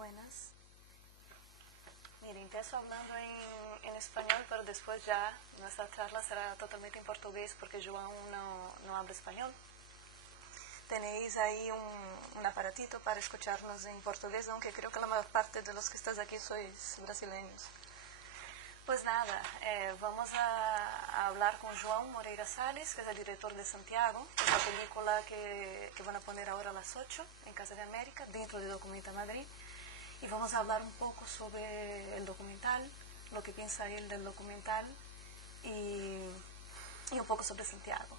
Buenas. Mire, empiezo hablando en español, pero después ya nuestra charla será totalmente en portugués porque João no habla español. Tenéis ahí un aparatito para escucharnos en portugués, aunque creo que la mayor parte de los que estáis aquí sois brasileños. Pues nada, vamos a hablar con João Moreira Salles, que es el director de Santiago, que es la película que van a poner ahora a las 8 en Casa de América, dentro de Documenta Madrid. Y vamos a hablar un poco sobre el documental, lo que piensa él del documental y un poco sobre Santiago.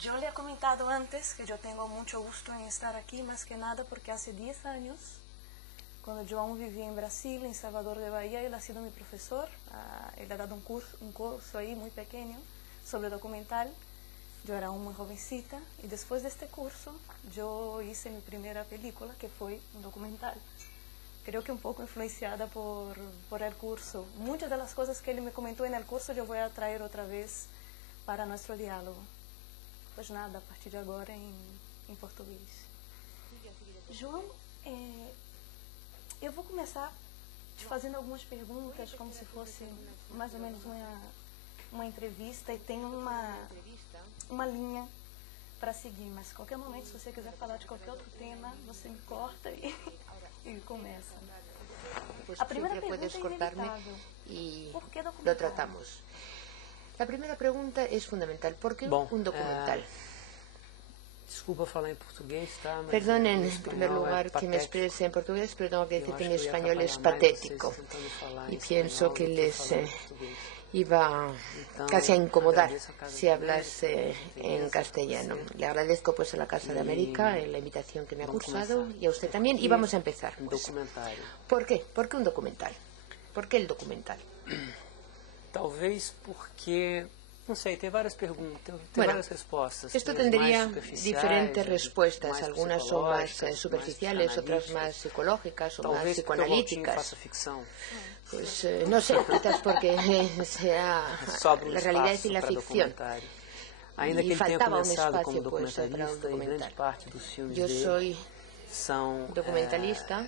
Yo le he comentado antes que yo tengo mucho gusto en estar aquí, más que nada porque hace 10 años, cuando João vivía en Brasil, en Salvador de Bahía, él ha sido mi profesor. Él ha dado un curso ahí muy pequeño sobre documental. Yo era muy jovencita y después de este curso yo hice mi primera película, que fue un documental. Creo que un poco influenciada por el curso. Muchas de las cosas que él me comentó en el curso yo voy a traer otra vez para nuestro diálogo. Pues nada, a partir de agora em português. João, eu vou começar te fazendo algumas perguntas, como se fosse mais ou menos uma entrevista, e tem uma linha para seguir, mas a qualquer momento, se você quiser falar de qualquer outro tema, você me corta y comienza. Pues La primera siempre pregunta puedes cortarme y ¿por qué lo documental? tratamos. La primera pregunta es fundamental. ¿Por qué un documental? Desculpa falar em português, tá? Mas Perdonen, em en primer lugar, que me patético. exprese en portugués, pero tengo que decir Eu que acho mi que eu ia español es atrapalhar mais patético. vocês tentando falar Y em pienso espanhol que do que les falar em português. iba Então, casi a incomodar agradeço a Casa si de hablase América, en por castellano. você. Le agradezco pues a la Casa de América la invitación que me ha Vamos cursado comenzar. y a usted también. Y vamos a empezar. Um Pues. documentário. ¿Por qué? ¿Por qué un documental? ¿Por qué el documental? Talvez porque, não sei, tem várias perguntas, tem Bueno, várias respostas. Esto Tem as mais tendría superficiais, diferentes respuestas, mais algunas son más psicológicas, superficiales, mais otras más analíticas. psicológicas o más Talvez porque o Valtinho psicoanalíticas. faça ficção. Pues no sé, quizás porque sea Sobra la realidad espaço y la para ficción. documentário. Ainda Y que ele tenha faltaba un começado espacio como pues, para un documentarista, e grande documental. parte dos filmes Yo dele soy são documentalista.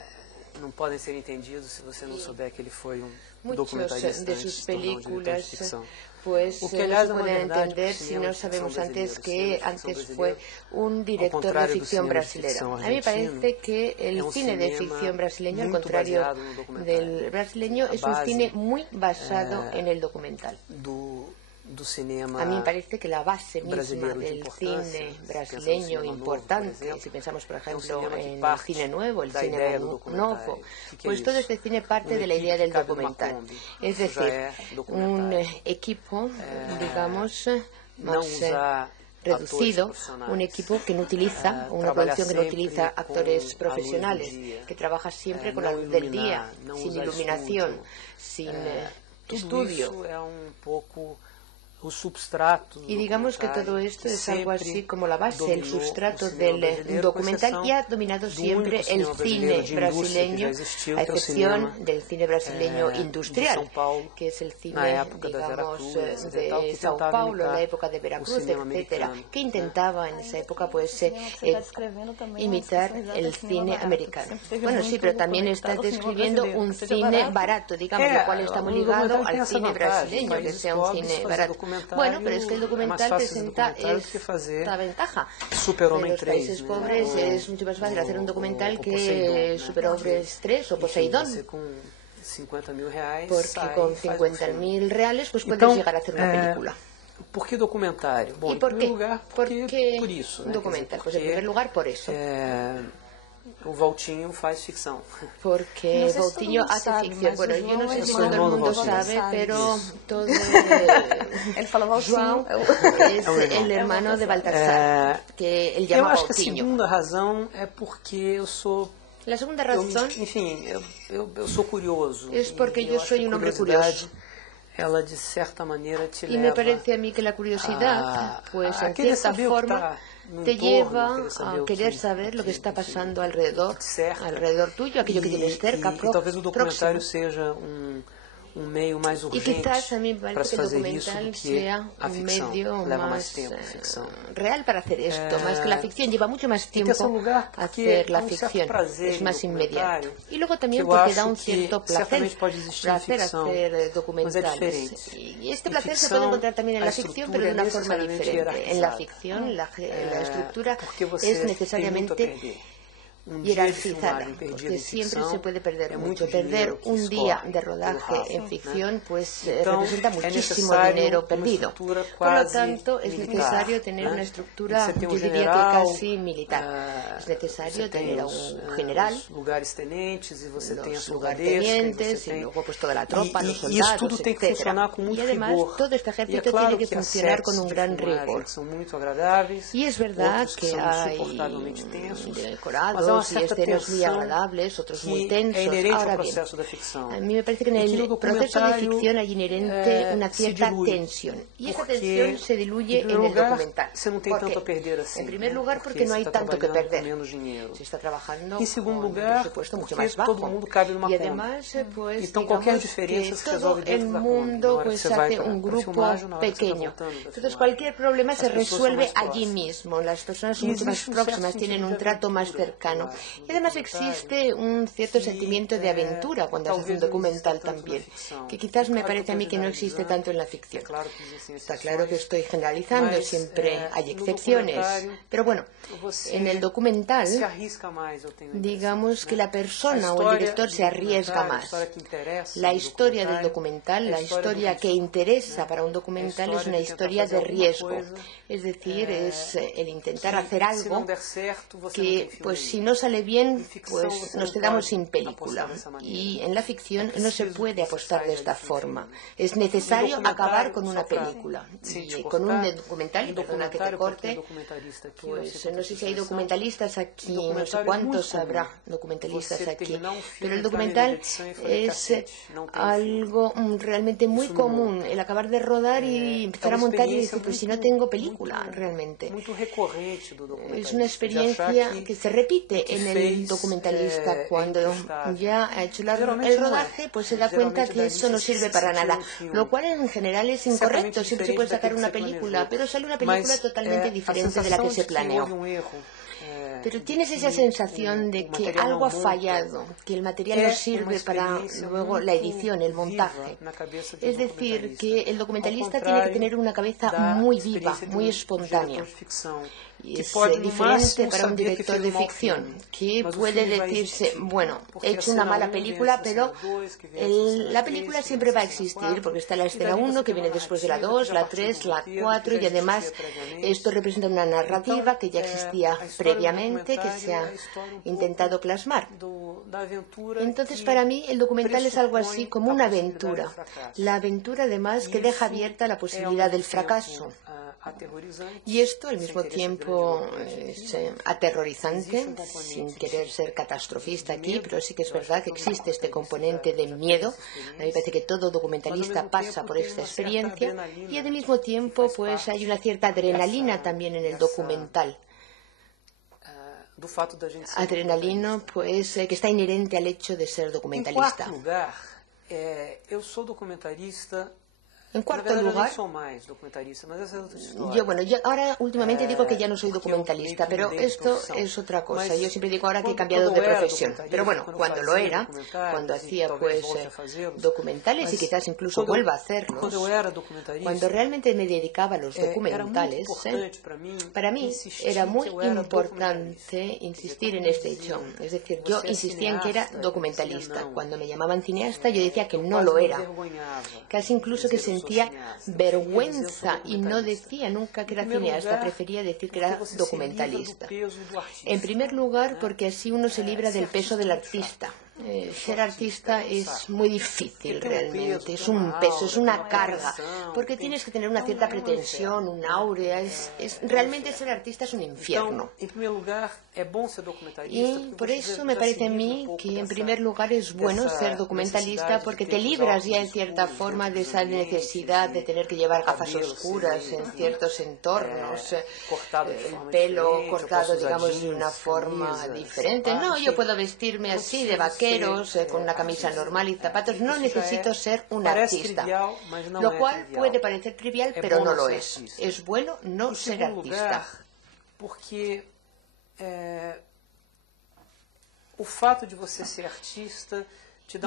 não podem ser entendidos se você não souber que ele foi Muchos documentarista de antes sus de se tornar um diretor de películas ficção. pues O que, no aliás, se é uma puede verdade, entender porque o si cinema no de ficção sabemos antes brasileiro, que cinema de ficção antes brasileiro, fue un director de contrário do ficción cinema de brasilero. ficção A mí me parece argentino, que el é um cine de cinema ficción brasileño, al muito contrario baseado no documentário. del brasileño, A es un base, cine muy basado en el documental. do cinema A mí me parece que la base misma brasileiro de del importância, cine se brasileño pensa no cinema novo, importante, por exemplo, si pensamos por é um ejemplo cinema que en el parte cine nuevo, el da cine ideia do documentário. novo, O que é pues todo isso? este cine parte de la equipe idea que del cabe numa documental. Kombi. Es Isso já decir, é un documentário. equipo, digamos, Não más usar reducido, atores profissionais. un equipo que no utiliza, una trabalha producción que no sempre utiliza com actores a luz do profesionales, dia. que trabaja siempre con Não la luz del iluminar, día, não sin usar iluminación, estúdio. sin Tudo estudio. isso é pouco o substrato do Y digamos que todo documentário, esto que es algo así sempre como la base, el dominou sustrato o cinema del brasileiro, com documental, exceção y ha dominado do siempre único el cinema cine brasileiro de indústria que brasileño, já existiu, a que é o excepción cinema del cine brasileño de industrial, São Paulo, que es el na cine, época da digamos, Veracruz, e tal, de que Sao tentava Paulo, en la imitar época de o Veracruz, cinema etcétera, americano, que intentaba en esa época pues imitar el cine americano. Bueno, sí, pero también estás describiendo un cine barato, digamos, lo cual está muy ligado al cine brasileño, que sea un cine barato. Bueno, pero es que el documental presenta esta ventaja. Super-Homem En los 3, países né? pobres es mucho más fácil hacer un documental que Super-Homem 3 o Poseidón, Você com 50.000 reais porque sai, con faz um filme. 50.000 reales pues puedes Então, llegar a hacer una película. Por que documentário? Bom, ¿Y em por primeiro qué? lugar, ¿Por porque, qué por isso. un Né? documental? Quer dizer, Pues en primer lugar por eso. O Valtinho faz ficção. Porque No sé si Boutinho todo el mundo hace sabe, ficción. mas Bueno, o yo no João sé é si irmão todo el do mundo Valtinho. sabe, pero Isso. todo Él fala Valtinho. João es el hermano de Baltasar, que él Eu llama acho que a Boutinho. segunda razão é porque eu sou... La segunda Eu, razón enfim, eu sou curioso. es porque e yo eu acho soy que a un hombre curiosidade, curioso. ela de certa maneira te Y leva me parece a mí que la curiosidad, pues en querer cierta saber o que forma, está no te entorno, lleva querer saber a o querer que- saber lo que está enfim, pasando o alrededor, que te cerca. alrededor tuyo, aquello que tienes cerca, e talvez o documentário próximo. seja meio mais Y urgente quizás a mí me para parece que el fazer isso do documental que sea a un ficção. medio Leva mais más tempo a ficção. real para hacer esto, más que la ficción. Lleva mucho más Em tiempo terceiro lugar, porque hacer la há certo ficción, prazer es em más inmediato. documentário, Y luego que también eu porque acho da un que cierto placer certamente pode existir em ficção, hacer mas é documentales. diferente. Y este Em placer se ficção, puede encontrar también en a la ficción, estrutura pero de é una forma necessariamente diferente. En la hierarquizada. ficción, la estructura Porque você es tem muito a necesariamente perder. Dia de jerarquizada, filmagem perdido porque em siempre ficção se puede perder é mucho. muito Perder dinheiro que un día escorre de pelo rodaje ralo, en ficción, né? pues Então, representa é muchísimo necessário dinero uma perdido. estrutura Por lo quase tanto, es militar, necesario tener né? una estructura, Você tem yo diría que general, casi militar. Es necesario você tem tener a os, un general, os lugares tenentes e você tem a los soldadesca e lugartenientes você y tem... luego pues toda la tropa, los E isso tudo soldados, tem que etc. funcionar com Y muito además rigor. todo este E é ejército claro tiene que que há funcionar sets con un de gran filmagem rigor. que são muito agradáveis, Y es verdad outros que que são hay insuportavelmente tensos, mas há uma decorados y certa escenas muy tensão agradables, otros muy que tensos. é inerente ao Ahora bien, processo da ficção. a mí me parece que en E que no el proceso de documentário ficción hay inherente una se cierta dilui, tensión. Y esa porque, tensión se diluye em en primeiro el lugar, documental. você não tem ¿Por tanto qué? a perder assim, En primer né? lugar, porque no você hay está tanto que trabalhando com perder. menos dinheiro. Se está trabajando Em segundo con un lugar, presupuesto mucho porque más bajo. todo mundo cabe numa Y Kombi. además, pues, Então digamos qualquer diferença que se todo resolve el dentro da Kombi, na mundo hora que pues você vai hace para un a grupo filmagem, na hora que você está pequeño. voltando da Entonces filmagem. cualquier problema As se pessoas são resuelve mais allí próximas. mismo. Las personas son E mucho más existe próximas, certo tienen sentido un de trato más aventura, cercano. eu acho, no Y además documentário, existe un cierto que, sentimiento de aventura cuando haces un talvez não documental exista tanto na también, ficção. que quizás me Claro parece a mí que no existe tanto en la ficción. Claro que existem Está claro que exceções, estoy generalizando, mas, siempre hay no excepciones. documentário, Pero bueno, você en el documental, se arrisca mais, eu tenho a impressão, digamos né? que la A persona o el história director do se arriesga documentário, a más. história que interessa La no historia del documental, é a la história do historia que risco, interesa né? para un documental A es una de historia tentar de fazer alguma riesgo. coisa, Es decir, es el intentar hacer se não algo der certo, você não que, tem filme pues nenhum. si no sale bien, En ficción pues você nos não quedamos pode sin película. apostar dessa maneira. Y en la ficción É no se preciso puede que você apostar de saia esta desse forma. filme. Es necesario documentário, acabar con só una pra película. sem te Y con un cortar, documental, y perdona que te documentário, para quem é corte, documentarista aqui, eu pues sei no quantas sé si hay pessoas são. documentalistas aquí, no sé documentário é cuántos muito habrá comum. documentalistas Você aquí, terminar um pero filme, el entrar na documental edição e falar, es "Cacete, não tem algo realmente muy Isso não- común, el acabar de rodar y empezar a uma montar y experiência decir, pues si muito- no tengo película, muito- realmente. muito recorrente do documentarista. Es una de achar experiencia que se repite que en el fez, documentalista cuando imprestável. ya ha hecho Geralmente el no rodaje, es. pues se da cuenta Geralmente que da eso no vista sirve se para sentir nada, un filme. lo cual en general es incorrecto, siempre se puede sacar una película, pero sale una película totalmente diferente de la que se planeó. Pero tienes esa sensación de que algo ha fallado, que el material no sirve para luego la edición, el montaje. Es decir, que el documentalista tiene que tener una cabeza muy viva, muy espontánea. Y es diferente para un director de ficción, que puede decirse, bueno, he hecho una mala película, pero la película siempre va a existir, porque está la escena 1, que viene después de la 2, la 3, la 4, y además esto representa una narrativa que ya existía previamente, que se ha intentado plasmar. Entonces, para mí, el documental es algo así como una aventura. La aventura, además, que deja abierta la posibilidad del fracaso. Y esto al mismo tiempo es aterrorizante, sin querer ser catastrofista aquí, pero sí que es verdad que existe este componente de miedo. A mí me parece que todo documentalista pasa por esta experiencia y al mismo tiempo pues hay una cierta adrenalina también en el documental. Adrenalina pues que está inherente al hecho de ser documentalista. En cuarto lugar, eu sou documentarista. En cuarto lugar, yo ahora últimamente digo que ya no soy documentalista, pero esto es otra cosa. Yo siempre digo ahora que he cambiado de profesión. Pero bueno, cuando lo era, cuando hacía pues documentales y quizás incluso vuelva a hacerlos, cuando realmente me dedicaba a los documentales, para mí era muy importante insistir en este hecho. Es decir, yo insistía en que era documentalista. Cuando me llamaban cineasta, yo decía que no lo era. Casi incluso que sentía vergüenza y no decía nunca que era cineasta, prefería decir que era documentalista. En primer lugar, porque así uno se libra del peso del artista. Ser artista es muy difícil realmente, es un peso, es una carga, porque tienes que tener una cierta pretensión, un áurea, realmente ser artista es un infierno. En primer lugar, Y por eso me parece a mí que en primer lugar es bueno ser documentalista porque te libras ya en cierta forma de esa necesidad de tener que llevar gafas oscuras en ciertos entornos, el pelo cortado, digamos, de una forma diferente. No, yo puedo vestirme así de vaqueros, con una camisa normal y zapatos. No necesito ser un artista, lo cual puede parecer trivial, pero no lo es. Es bueno no ser artista. Porque o fato de você ser artista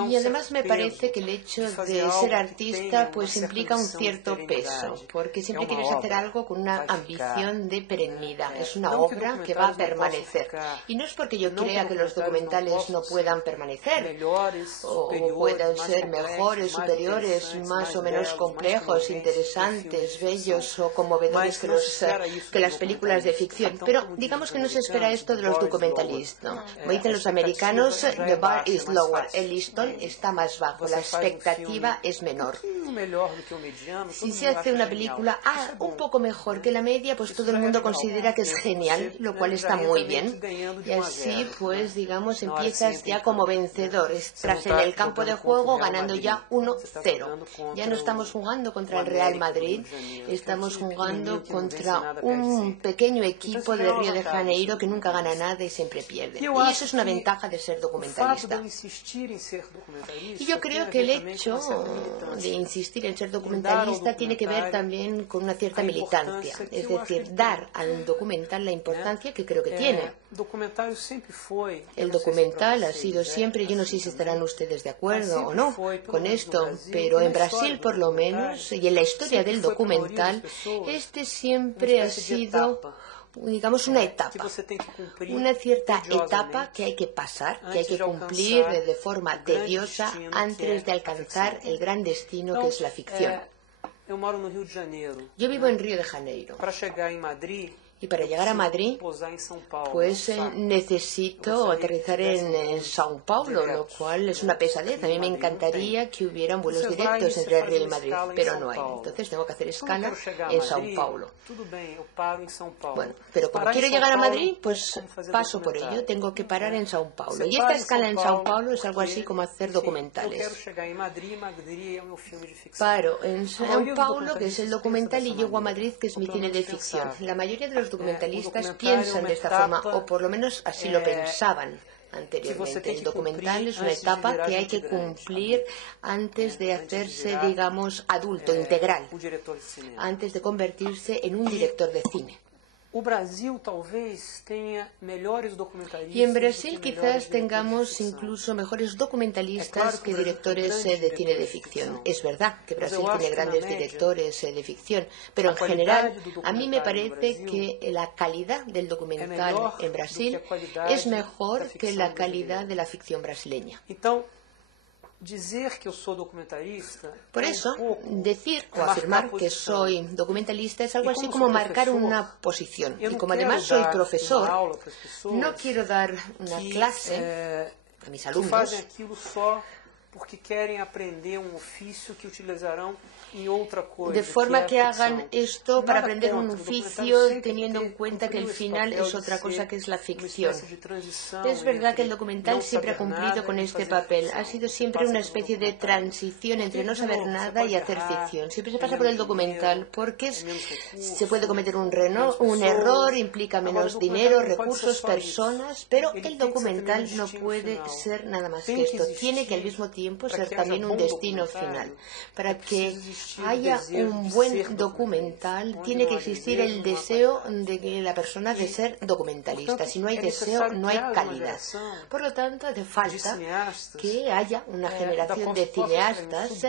Y además me parece que el hecho de ser artista pues implica un cierto peso, porque siempre quieres hacer algo con una ambición de perennidad. Es una obra que va a permanecer. Y no es porque yo crea que los documentales no puedan permanecer, o puedan ser mejores, superiores, más o menos complejos, interesantes, bellos o conmovedores que las películas de ficción. Pero digamos que no se espera esto de los documentalistas. Como dicen los americanos, the bar is lower. El listón está más bajo, la expectativa es menor. Si se hace una película un poco mejor que la media, pues todo el mundo considera que es genial, lo cual está muy bien. Y así, pues, digamos, empiezas ya como vencedor. Estás en el campo de juego ganando ya 1-0. Ya no estamos jugando contra el Real Madrid, estamos jugando contra un pequeño equipo de Río de Janeiro que nunca gana nada y siempre pierde. Y eso es una ventaja de ser documentalista. Y yo creo que el hecho de insistir en ser documentalista tiene que ver también con una cierta militancia, es decir, dar al documental la importancia que creo que tiene. El documental ha sido siempre, yo no sé si estarán ustedes de acuerdo o no con esto, pero en Brasil por lo menos, y en la historia del documental, este siempre ha sido, digamos, una etapa, una cierta etapa que hay que pasar, que hay que cumplir de forma tediosa antes de alcanzar el gran destino que es la ficción. Yo vivo en Río de Janeiro. Y para llegar a Madrid, pues necesito aterrizar en São Paulo, lo cual es una pesadez. A mí me encantaría que hubieran vuelos directos entre Río y Madrid, pero no hay. Entonces tengo que hacer escala en São Paulo. Bueno, pero como quiero llegar a Madrid, pues paso por ello. Tengo que parar en São Paulo. Y esta escala en São Paulo es algo así como hacer documentales. Paro en São Paulo, que es el documental, y llego a Madrid, que es mi cine de ficción. La mayoría de los documentalistas piensan de esta forma, o por lo menos así lo pensaban anteriormente. El documental es una etapa que hay que cumplir antes de hacerse, digamos, adulto, integral, antes de convertirse en un director de cine. Y en Brasil quizás tengamos incluso mejores documentalistas que directores de cine de ficción. Es verdad que Brasil tiene grandes directores de ficción, pero en general a mí me parece que la calidad del documental en Brasil es mejor que la calidad de la ficción brasileña. Por eso, decir o afirmar que soy documentalista es algo así como marcar una posición. Y como además soy profesor, no quiero dar una clase a mis alumnos de forma que hagan esto para aprender un oficio teniendo en cuenta que el final es otra cosa que es la ficción. Es verdad que el documental siempre ha cumplido con este papel. Ha sido siempre una especie de transición entre no saber nada y hacer ficción. Siempre se pasa por el documental porque se puede cometer un error, implica menos dinero, recursos, personas, pero el documental no puede ser nada más que esto. Tiene que al mismo tiempo ser también un destino final. Para que haya un buen documental, tiene que existir el deseo de la persona de ser documentalista. Si no hay deseo, no hay calidad. Por lo tanto, hace falta que haya una generación de cineastas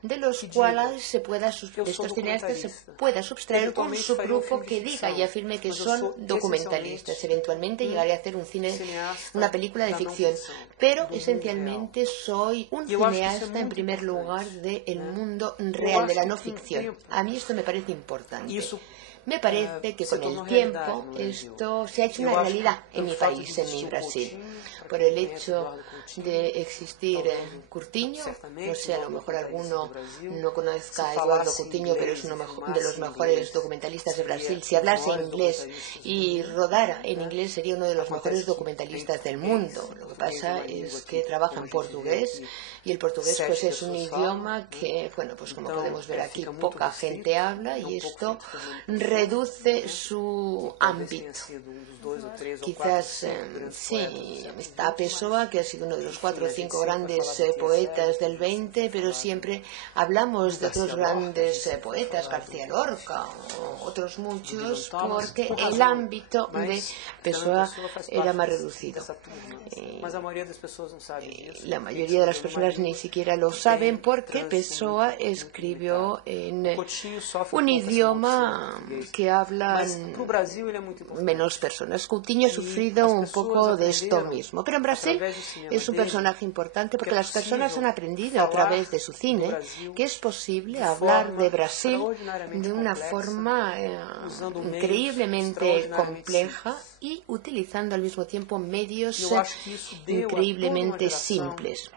de los cuales estos cineastas se pueda sustraer un subgrupo que diga y afirme que son documentalistas. Eventualmente llegaré a hacer una película de ficción, pero esencialmente soy un cineasta en primer lugar del mundo real, de la no ficción. A mí esto me parece importante. Me parece que con el tiempo esto se ha hecho una realidad en mi país, en Brasil, por el hecho de existir Coutinho. No sé, a lo mejor alguno no conozca a Eduardo Coutinho, pero es uno de los mejores documentalistas de Brasil. Si hablase inglés y rodara en inglés, sería uno de los mejores documentalistas del mundo. Lo que pasa es que trabaja en portugués, y el portugués pues es un idioma que, bueno, pues como podemos ver aquí, poca gente habla, y esto reduce su ámbito. Quizás sí, está Pessoa, que ha sido uno de los 4 o 5 grandes poetas del 20, pero siempre hablamos de otros grandes poetas, García Lorca o otros muchos, porque el ámbito de Pessoa era más reducido. La mayoría de las personas ni siquiera lo saben, porque Pessoa escribió en un idioma que hablan menos personas. Coutinho ha sufrido un poco de esto mismo, pero en Brasil es un personaje importante porque las personas han aprendido a través de su cine que es posible hablar de Brasil de una forma increíblemente compleja y utilizando al mismo tiempo medios increíblemente simples.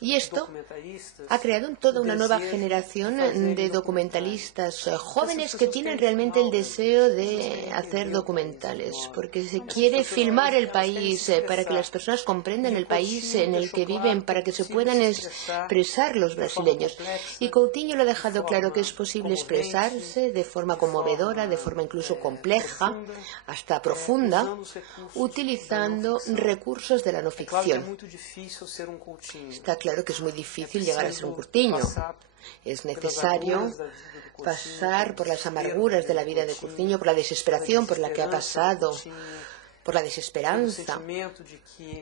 Y esto ha creado toda una nueva generación de documentalistas jóvenes que tienen realmente el deseo de hacer documentales, porque se quiere filmar el país para que las personas comprendan el país en el que viven, para que se puedan expresar los brasileños. Y Coutinho lo ha dejado claro que es posible expresarse de forma conmovedora, de forma incluso compleja, hasta profunda, utilizando recursos de la no ficción. Está claro que es muy difícil llegar a ser un Coutinho. Es necesario pasar por las amarguras de la vida de Coutinho, por la desesperación por la que ha pasado, por la desesperanza,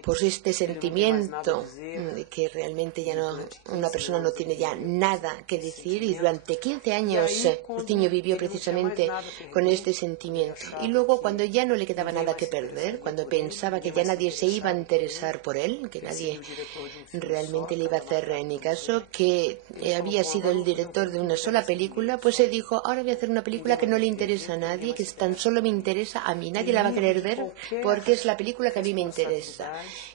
por este sentimiento de que realmente ya no, una persona no tiene ya nada que decir, y durante 15 años Coutinho vivió precisamente con este sentimiento. Y luego, cuando ya no le quedaba nada que perder, cuando pensaba que ya nadie se iba a interesar por él, que nadie realmente le iba a hacer ni caso, que había sido el director de una sola película, pues se dijo: ahora voy a hacer una película que no le interesa a nadie, que tan solo me interesa a mí, nadie la va a querer ver porque es la película que a mí me interesa.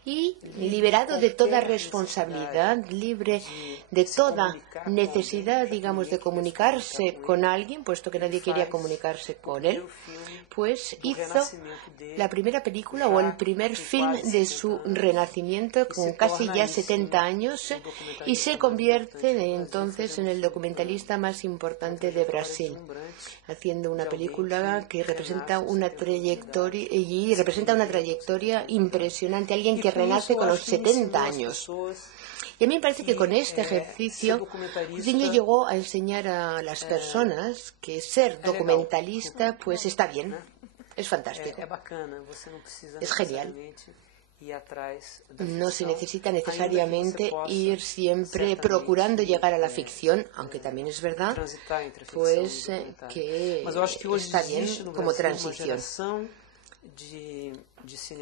Y liberado de toda responsabilidad, libre de toda necesidad, digamos, de comunicarse con alguien, puesto que nadie quería comunicarse con él, pues hizo la primera película o el primer film de su renacimiento con casi ya 70 años, y se convierte entonces en el documentalista más importante de Brasil, haciendo una película que representa una trayectoria impresionante, alguien que renace con los 70 años. Y a mí me parece que con este ejercicio Coutinho llegó a enseñar a las personas que ser documentalista pues está bien, es fantástico, es genial. No se necesita necesariamente ir siempre procurando llegar a la ficción, aunque también es verdad pues que está bien como transición.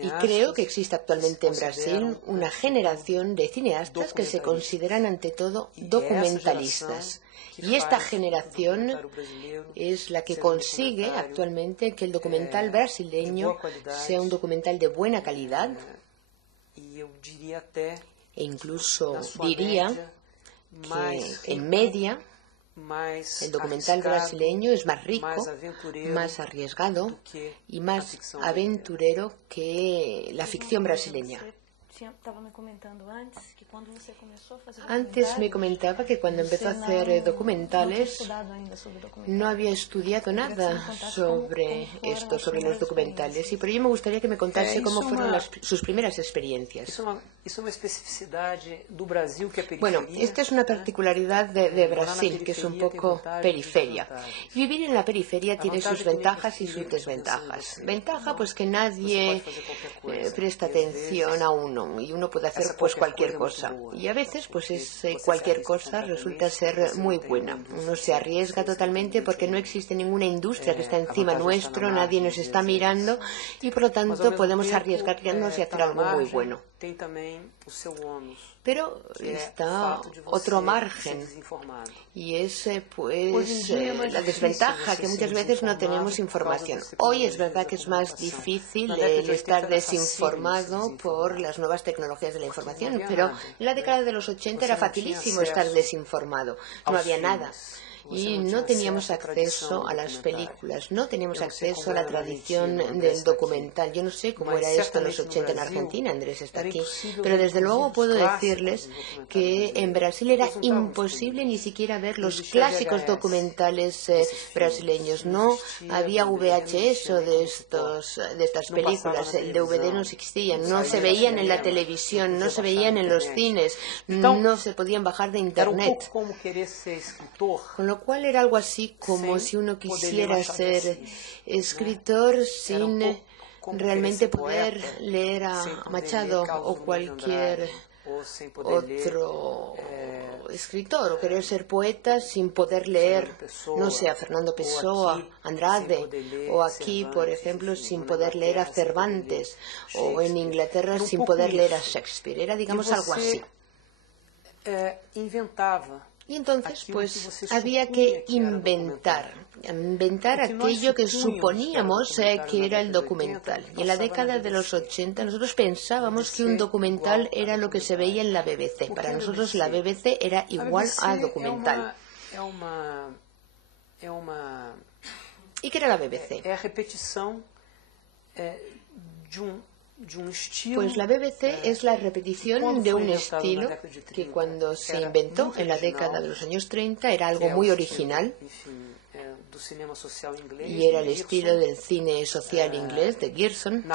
Y creo que existe actualmente en Brasil una generación de cineastas que se consideran ante todo documentalistas. Y esta generación es la que consigue actualmente que el documental brasileño sea un documental de buena calidad, e incluso diría que en media el documental brasileño es más rico, más arriesgado y más aventurero que la ficción brasileña. Antes me comentaba que cuando empezó a hacer documentales no había estudiado nada sobre esto, sobre los documentales, y por ello me gustaría que me contase cómo fueron sus primeras experiencias. Bueno, esta es una particularidad de Brasil, que es un poco periferia. Vivir en la periferia tiene sus ventajas y sus desventajas. Ventaja, pues que nadie presta atención a uno. y uno puede hacer pues cualquier cosa. Y a veces pues cualquier cosa resulta ser muy buena. Uno se arriesga totalmente porque no existe ninguna industria que está encima nuestro, nadie nos está mirando y por lo tanto podemos arriesgarnos y hacer algo muy bueno. Pero está otro margen y es pues la desventaja que muchas veces no tenemos información. Hoy es verdad que es más difícil el estar desinformado por las nuevas tecnologías de la información, pero en la década de los 80 era facilísimo estar desinformado, no había nada. Y no teníamos acceso a las películas, no teníamos acceso a la tradición del documental. Yo no sé cómo era esto en los 80 en Argentina, Andrés está aquí, pero desde luego puedo decirles que en Brasil era imposible ni siquiera ver los clásicos documentales brasileños. No había VHS de estas películas, el DVD no existía, no se veían en la televisión, no se veían en los cines, no se podían bajar de internet. Con lo cual era algo así como si uno quisiera ser escritor sin realmente poder leer a Machado o cualquier otro escritor, o querer ser poeta sin poder leer, no sé, a Fernando Pessoa, Andrade, o aquí, por ejemplo, sin poder leer a Cervantes, o en Inglaterra sin poder leer a Shakespeare. Era, digamos, algo así. Y entonces, pues, había que inventar aquello que suponíamos que era el documental. Y en la década de los 80 nosotros pensábamos que un documental era lo que se veía en la BBC. Para nosotros la BBC era igual a documental. ¿Y qué era la BBC? Pues la BBC es la repetición de un estilo que cuando se inventó en la década de los años 30 era algo muy original y era el estilo del cine social inglés de Gerson,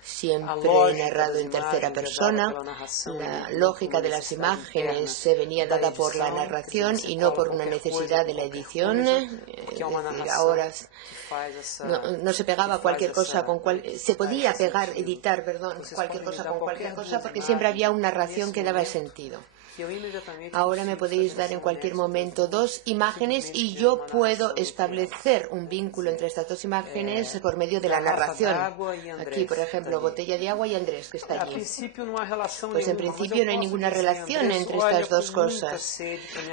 siempre narrado en tercera persona. La lógica de las imágenes se venía dada por la narración y no por una necesidad de la edición. Ahora no se pegaba cualquier cosa con se podía editar cualquier cosa con cualquier cosa porque siempre había una narración que daba sentido. Ahora me podéis dar en cualquier momento dos imágenes y yo puedo establecer un vínculo entre estas dos imágenes por medio de la narración. Aquí, por ejemplo, botella de agua y Andrés, que está allí. Pues en principio no hay ninguna relación entre estas dos cosas.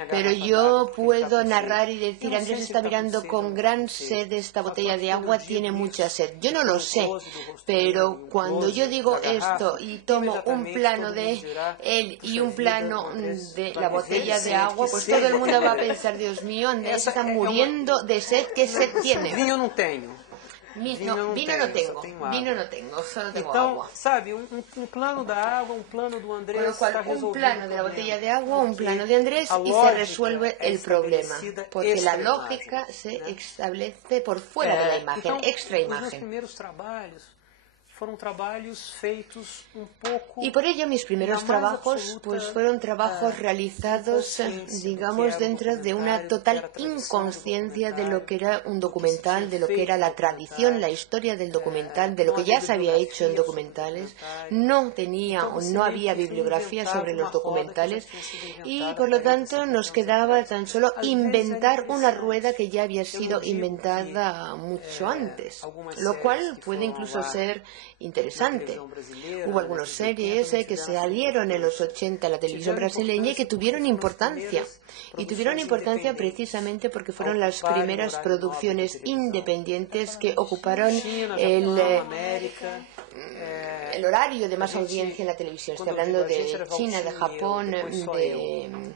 Pero yo puedo narrar y decir, Andrés está mirando con gran sed esta botella de agua, tiene mucha sed. Yo no lo sé, pero cuando yo digo esto y tomo un plano de él y un plano de la botella de agua, pues todo el mundo va a pensar, Dios mío, Andrés está muriendo de sed, ¿qué sed tiene? Vinho no tenho. Vino no tengo, solo tengo agua. Sabe, plano da água, plano do Andrés. Con lo cual, un plano de la botella de agua, un plano de Andrés y se resuelve el problema. Porque la lógica se establece por fuera de la imagen, extra imagen. Y por ello mis primeros trabajos pues fueron trabajos realizados, digamos, dentro de una total inconsciencia de lo que era un documental, de lo que era la tradición, la historia del documental, de lo que ya se había hecho en documentales. No había bibliografía sobre los documentales y por lo tanto nos quedaba tan solo inventar una rueda que ya había sido inventada mucho antes, lo cual puede incluso ser interesante. Hubo algunas series que se salieron en los 80 en la televisión brasileña y que tuvieron importancia. Y tuvieron importancia precisamente porque fueron las primeras producciones independientes que ocuparon el horario de más audiencia en la televisión. Estoy hablando de China, de Japón, de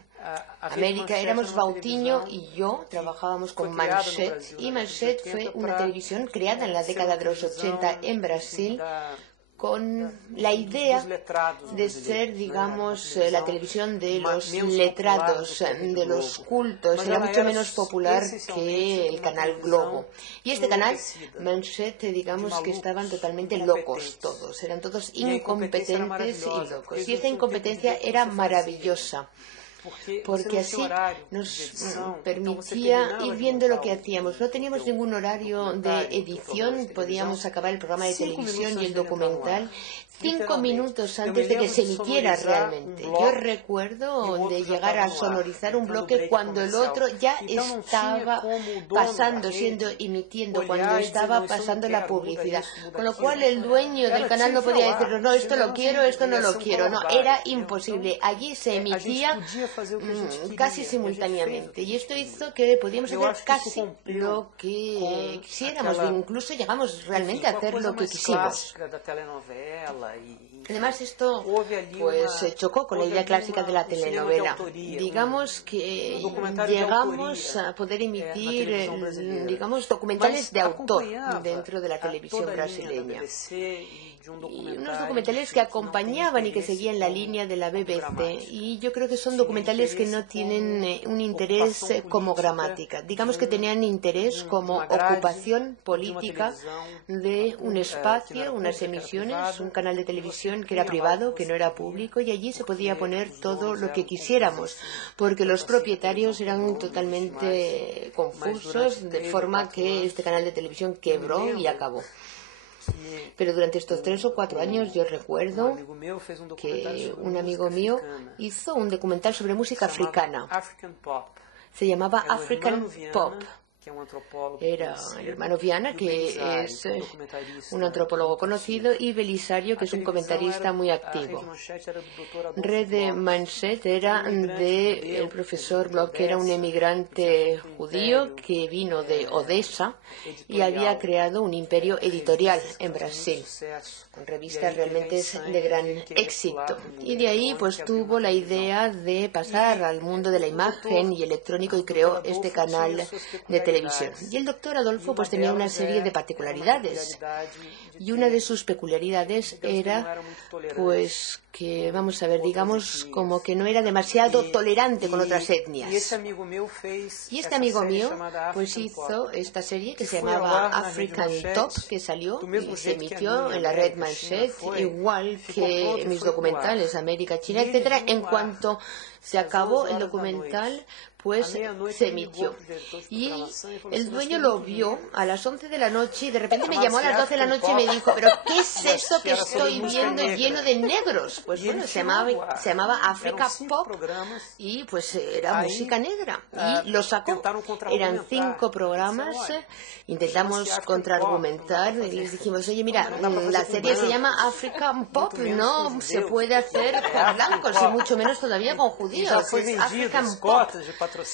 América. Éramos Bautiño y yo, trabajábamos con Manchette, y Manchette fue una televisión creada en la década de los 80 en Brasil con la idea de ser, digamos, la televisión de los letrados, de los cultos. Era mucho menos popular que el canal Globo. Y este canal, Manchette, digamos que estaban totalmente locos todos, eran todos incompetentes y locos. Y esta incompetencia era maravillosa. porque así nos permitía ir viendo lo que hacíamos. No teníamos ningún horario de edición, podíamos acabar el programa de televisión y el documental 5 minutos antes de que se emitiera realmente. Yo recuerdo de llegar a sonorizar un bloque cuando el otro ya estaba pasando, emitiendo, cuando estaba pasando la publicidad. Con lo cual el dueño del canal no podía decirnos, no, esto lo quiero, esto no lo quiero. No, era imposible. Allí se emitía casi simultáneamente. Y esto hizo que podíamos hacer casi lo que quisiéramos. Incluso llegamos realmente a hacer lo que quisimos. Además esto pues chocó con la idea clásica de la telenovela. Digamos que llegamos a poder emitir digamos documentales de autor dentro de la televisión brasileña. Y unos documentales que acompañaban y que seguían la línea de la BBC, y yo creo que son documentales que no tienen un interés como gramática, digamos que tenían interés como ocupación política de un espacio, unas emisiones, un canal de televisión que era privado, que no era público, y allí se podía poner todo lo que quisiéramos, porque los propietarios eran totalmente confusos, de forma que este canal de televisión quebró y acabó. Pero durante estos 3 o 4 años yo recuerdo que un amigo mío hizo un documental sobre música africana. Se llamaba African Pop. Era el hermano Viana, que es un antropólogo conocido, y Belisario, que es un comentarista muy activo. Red de Manchette era del profesor Bloch, que era un emigrante judío que vino de Odessa y había creado un imperio editorial en Brasil, con revistas realmente de gran éxito. Y de ahí pues tuvo la idea de pasar al mundo de la imagen y electrónico y creó este canal de televisión. Y el doctor Adolfo pues tenía una serie de particularidades, y una de sus peculiaridades era pues que, vamos a ver, digamos como que no era demasiado tolerante con otras etnias. Y este amigo mío pues hizo esta serie que se llamaba African Top, que salió y se emitió en la red Manchette, igual que mis documentales América, China, etcétera. En cuanto se acabó el documental, pues se emitió. Y el dueño lo vio a las 11 de la noche y de repente me llamó a las 12 de la noche y me dijo, ¿pero qué es esto que estoy viendo lleno de negros? Pues bueno, se llamaba Africa Pop y pues era música negra. Y lo sacó. Eran 5 programas. Intentamos contraargumentar y les dijimos, oye, mira, la serie se llama African Pop, no se puede hacer con blancos y mucho menos todavía con judíos. Es African Pop.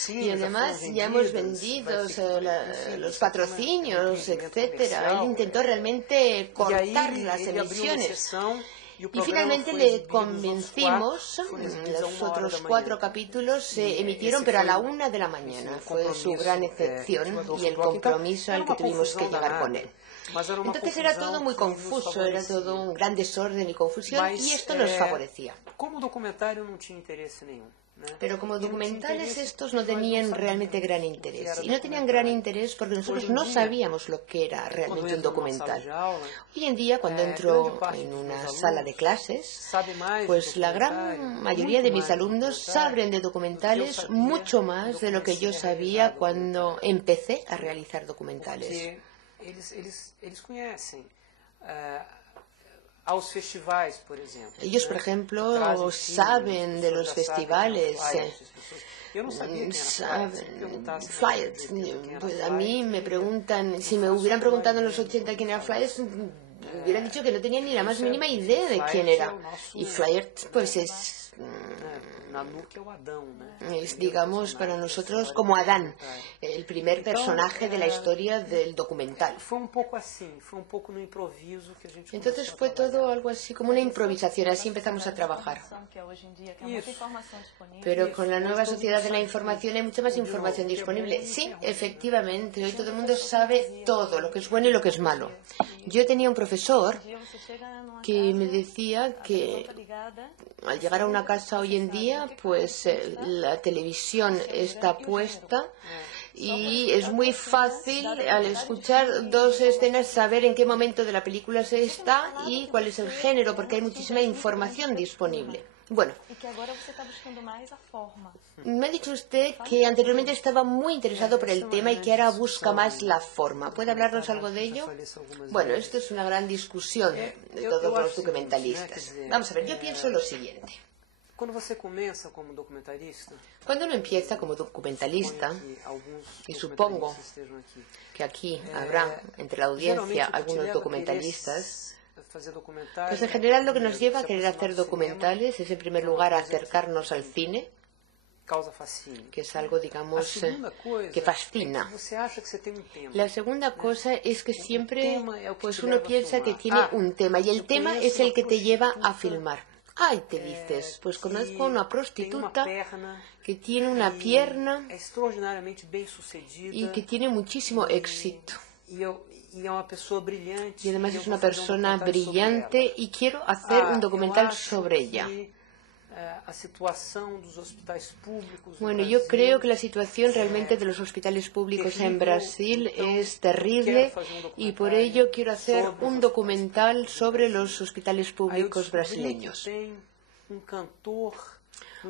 Y además ya hemos vendido los patrocinios, etcétera. Él intentó realmente cortar las emisiones. Y finalmente le convencimos. Los otros 4 capítulos se emitieron, pero a la 1 de la mañana. Fue su gran excepción y el compromiso al que tuvimos que llegar con él. Entonces era todo muy confuso, era todo un gran desorden y confusión, y esto nos favorecía. Pero como documentales estos no tenían realmente gran interés. Y no tenían gran interés porque nosotros no sabíamos lo que era realmente un documental. Hoy en día, cuando entro en una sala de clases, pues la gran mayoría de mis alumnos saben de documentales mucho más de lo que yo sabía cuando empecé a realizar documentales. Ellos, por ejemplo, saben de los festivales, Flyers. Pues a mí me preguntan, si me hubieran preguntado en los 80 quién era Flyers, hubiera dicho que no tenía ni la más mínima idea de quién era. Y Flyers, pues es digamos, para nosotros como Adán, el primer personaje de la historia del documental. Entonces fue todo algo así como una improvisación, así empezamos a trabajar. Pero con la nueva sociedad de la información hay mucha más información disponible. Sí, efectivamente, hoy todo el mundo sabe todo, lo que es bueno y lo que es malo. Yo tenía un profesor que me decía que al llegar a una casa hoy en día, pues la televisión está puesta y es muy fácil al escuchar 2 escenas saber en qué momento de la película se está y cuál es el género, porque hay muchísima información disponible. Bueno, me ha dicho usted que anteriormente estaba muy interesado por el tema y que ahora busca más la forma. ¿Puede hablarnos algo de ello? Bueno, esto es una gran discusión de todos los documentalistas. Vamos a ver, yo pienso lo siguiente. Cuando uno empieza como documentalista, y supongo que aquí habrá entre la audiencia algunos documentalistas, pues en general lo que nos lleva a querer hacer documentales es en primer lugar acercarnos al cine, que es algo, digamos, que fascina. La segunda cosa es que siempre pues uno piensa que tiene un tema y el tema es el que te lleva a filmar. Ay, te dices, pues conozco a una prostituta que tiene una pierna y que tiene muchísimo éxito. Y además es una persona brillante y quiero hacer un documental sobre ella. Bueno, yo creo que la situación realmente de los hospitales públicos en Brasil es terrible y por ello quiero hacer un documental sobre los hospitales públicos brasileños.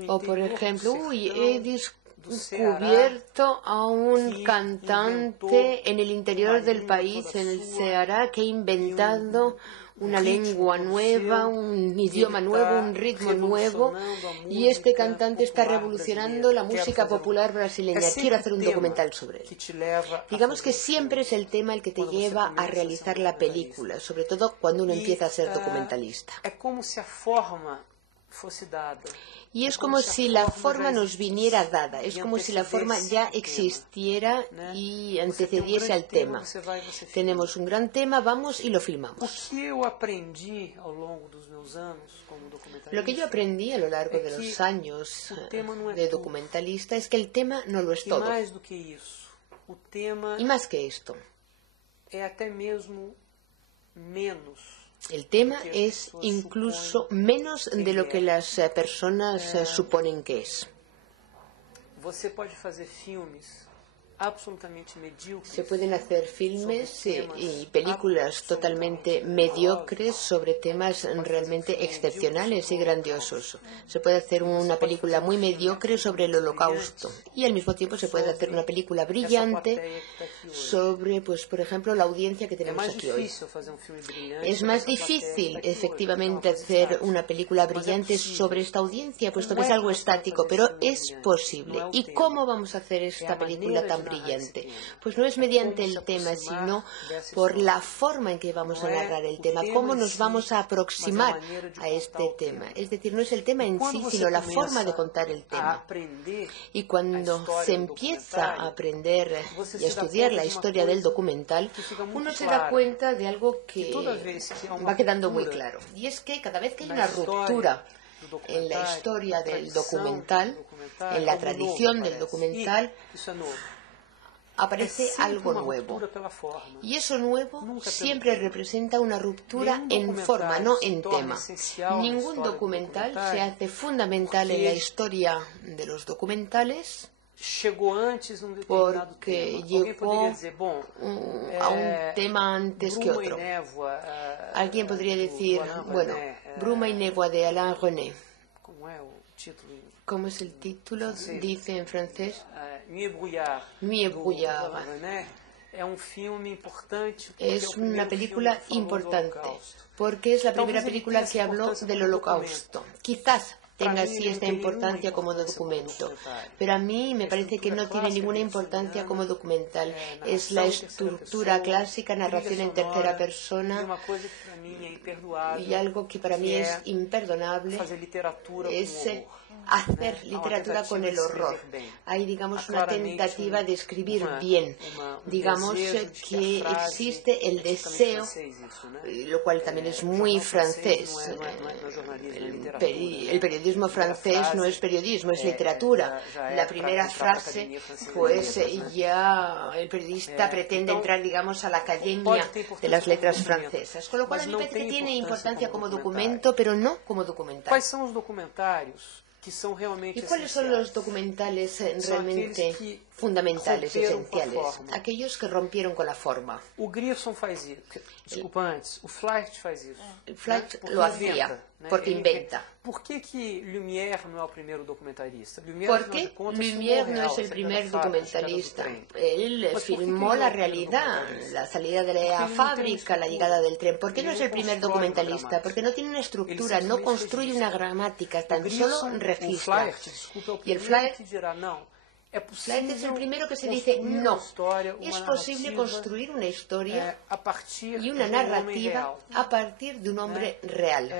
O por ejemplo, he descubierto a un cantante en el interior del país, en el Ceará, que ha inventado una lengua nueva, un idioma nuevo, un ritmo nuevo, y este cantante está revolucionando la música popular brasileña. Quiero hacer un documental sobre él. Digamos que siempre es el tema el que te lleva a realizar la película, sobre todo cuando uno empieza a ser documentalista. Y es como si la forma nos viniera dada, es como si la forma ya existiera y antecediese al tema. Tenemos un gran tema, vamos y lo filmamos. Lo que yo aprendí a lo largo de los años de documentalista es que el tema no lo es todo. Y más que esto. El tema es incluso menos de lo que las personas suponen que es. Se pueden hacer filmes y películas totalmente mediocres sobre temas realmente excepcionales y grandiosos. Se puede hacer una película muy mediocre sobre el Holocausto y al mismo tiempo se puede hacer una película brillante sobre, pues, por ejemplo, la audiencia que tenemos aquí hoy. Es más difícil, efectivamente, hacer una película brillante sobre esta audiencia, puesto que es algo estático, pero es posible. ¿Y cómo vamos a hacer esta película tan brillante? Pues no es mediante el tema, sino por la forma en que vamos a narrar el tema, cómo nos vamos a aproximar a este tema. Es decir, no es el tema en sí, sino la forma de contar el tema. Y cuando se empieza a aprender y a estudiar la historia del documental, uno se da cuenta de algo que va quedando muy claro. Y es que cada vez que hay una ruptura en la historia del documental, en la tradición del documental, aparece algo nuevo. Y eso nuevo siempre representa una ruptura en forma, no en tema. Ningún documental se hace fundamental en la historia de los documentales porque llegó a un tema antes que otro. Alguien podría decir, bueno, Bruma y Negua de Alain René. ¿Cómo es el título? Dice en francés. Nuit brouillard. Es una película importante porque es la primera película que habló del Holocausto. Quizás tenga así esta importancia como documento, pero a mí me parece que no tiene ninguna importancia como documental. Es la estructura clásica, narración en tercera persona, y algo que para mí es imperdonable es hacer literatura con el horror. Hay, digamos, una tentativa de escribir bien. Digamos que existe el deseo, lo cual también es muy francés. El periodismo francés no es periodismo, es literatura. La primera frase, pues ya el periodista pretende entrar, digamos, a la academia de las letras francesas. Con lo cual a mí me parece que tiene importancia como documento, pero no como documental. ¿Y cuáles son los documentales realmente fundamentales, esenciales? Aquellos que rompieron con la forma. O Grierson faz isso. Desculpa, antes. O Flight faz isso. El Flight lo hacía. porque inventa. ¿Por qué Lumière no es el primer documentalista? ¿Por qué Lumière no es el primer documentalista? Él filmó la realidad, la salida de la fábrica, la llegada del tren. ¿Por qué no es el primer documentalista? Porque no tiene una estructura, no construye una gramática, tan solo registra. Y el Flaherty es el primero que se dice, no, es posible construir una historia y una narrativa a partir de un hombre real.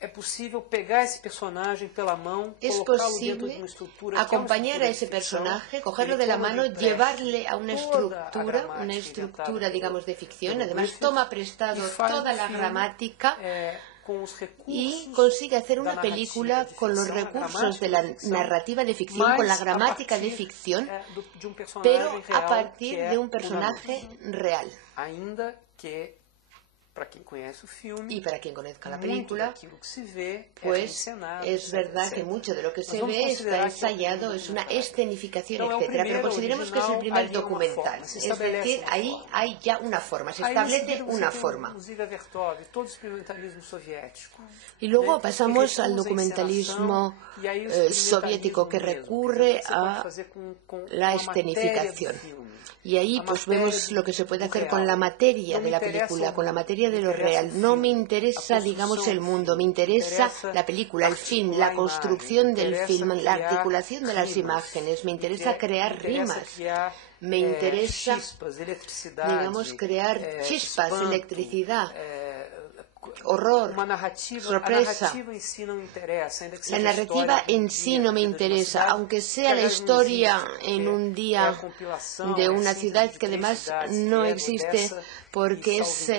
Es posible pegar ese personaje pela mão, colocá-lo dentro de una estructura, acompañar a ese personaje, cogerlo de la mano, llevarle a una estructura, digamos, de ficción. Además, toma prestado toda la gramática y consigue hacer una película con los recursos de la narrativa de ficción, con la gramática de ficción, pero a partir de un personaje real. Y para quien conozca la película, pues es verdad que mucho de lo que se ve está ensayado, es una escenificación, etc. Pero consideremos que es el primer documental. Es decir, ahí hay ya una forma, se establece una forma. Y luego pasamos al documentalismo soviético, que recurre a la escenificación. Y ahí pues vemos lo que se puede hacer con la materia de la película, con la materia de lo real. No me interesa, digamos, el mundo, me interesa la película, el film, la construcción del film, la articulación de las imágenes, me interesa crear rimas, me interesa, digamos, crear chispas, electricidad, horror, sorpresa. La narrativa en sí no me interesa, aunque sea la historia en un día de una ciudad que además no existe, porque es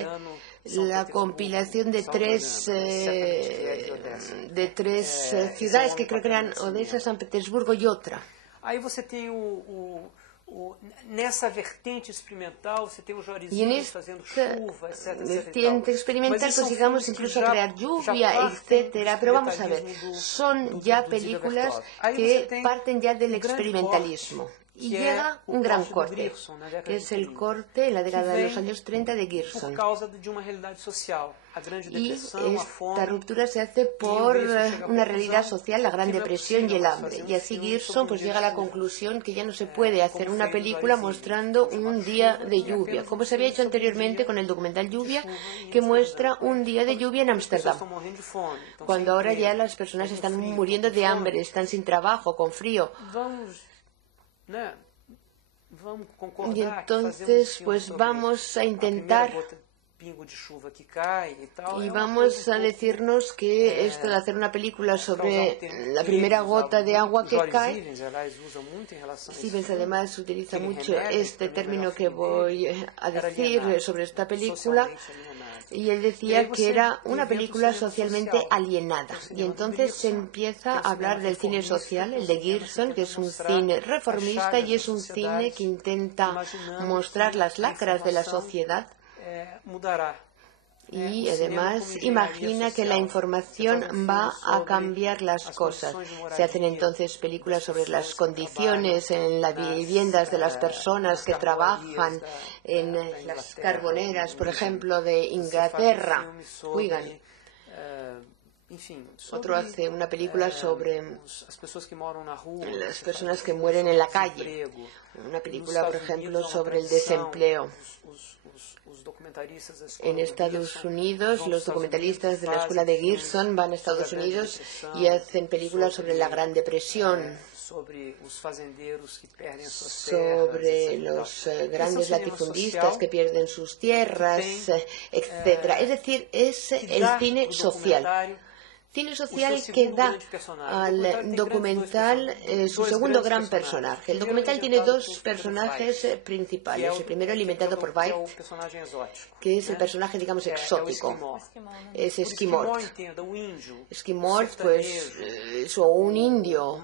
la compilación de tres ciudades que creo que eran Odessa, San Petersburgo y otra. Ahí você tem nessa vertente experimental, você tem o Joris fazendo chuva, vertiente experimental, pues digamos incluso crear lluvia, etcétera. Pero vamos a ver, son ya películas que parten ya del experimentalismo. Y llega un gran corte, que es el corte en la década de los años 30 de Gerson. Y esta ruptura se hace por una realidad social, la Gran Depresión y el hambre. Y así Gerson pues llega a la conclusión que ya no se puede hacer una película mostrando un día de lluvia, como se había hecho anteriormente con el documental Lluvia, que muestra un día de lluvia en Ámsterdam, cuando ahora ya las personas están muriendo de hambre, están sin trabajo, con frío. Y entonces pues vamos a intentar y vamos a decirnos que esto de hacer una película sobre la primera gota de agua que cae, Stevens además utiliza mucho este término que voy a decir sobre esta película, y él decía que era una película socialmente alienada. Y entonces se empieza a hablar del cine social, el de Gerson, que es un cine reformista y es un cine que intenta mostrar las lacras de la sociedad. Y además imagina que la información va a cambiar las cosas. Se hacen entonces películas sobre las condiciones en las viviendas de las personas que trabajan en las carboneras, por ejemplo, de Inglaterra. Wigan. Otro hace una película sobre las personas que mueren en la calle. Una película, por ejemplo, sobre el desempleo. En Estados Unidos, los documentalistas de la escuela de Gerson van a Estados Unidos y hacen películas sobre la Gran Depresión, sobre los grandes latifundistas que pierden sus tierras, etc. Es decir, es el cine social. Cine social que da al documental su segundo gran personaje. El documental tiene dos personajes principales. El primero, alimentado por White, que es el personaje, digamos, exótico. Es Esquimalt. Esquimalt, pues, es o un indio,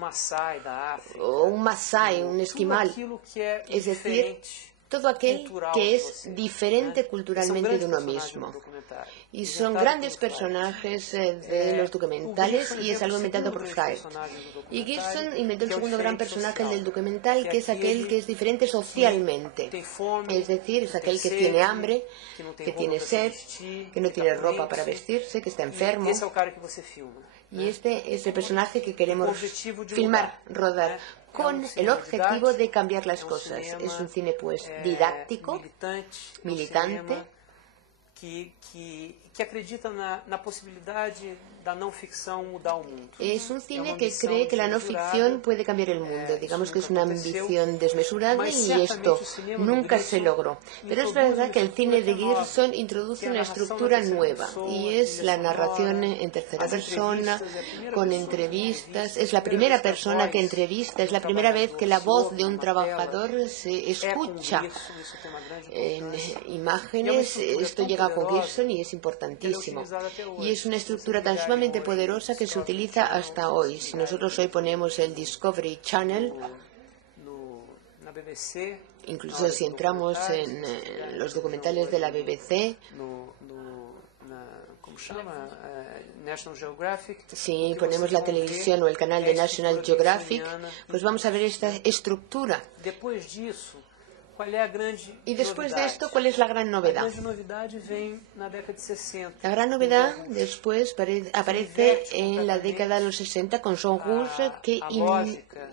o un masái, un esquimal. Es decir, todo aquel que es diferente culturalmente de uno mismo. Y son grandes personajes de los documentales y es algo inventado por Freud. Y Gibson inventó el segundo gran personaje del documental, que es aquel que es diferente socialmente. Es decir, es aquel que tiene hambre, que tiene sed, que no tiene ropa para vestirse, que está enfermo. Y este es el personaje que queremos filmar, rodar, con el objetivo de cambiar las cosas. Es un cine pues didáctico, militante, que acredita na possibilidade da não ficção mudar o mundo. Es un cine que cree que la no ficción puede cambiar el mundo. Digamos que es una ambición desmesurada y esto nunca se logró. Pero es verdad que el cine de Gibson introduce una estructura nueva y es la narración en tercera persona, con entrevistas. Es la primera persona que entrevista, es la primera vez que la voz de un trabajador se escucha en imágenes. Esto llega con Gibson y es importantísimo. Y es una estructura tan sumamente poderosa que se utiliza hasta hoy. Si nosotros hoy ponemos el Discovery Channel, incluso si entramos en los documentales de la BBC, si ponemos la televisión o el canal de National Geographic, pues vamos a ver esta estructura. Y después de esto, ¿cuál es la gran novedad? La gran novedad después aparece en la década de los 60 con Jean Rouge, que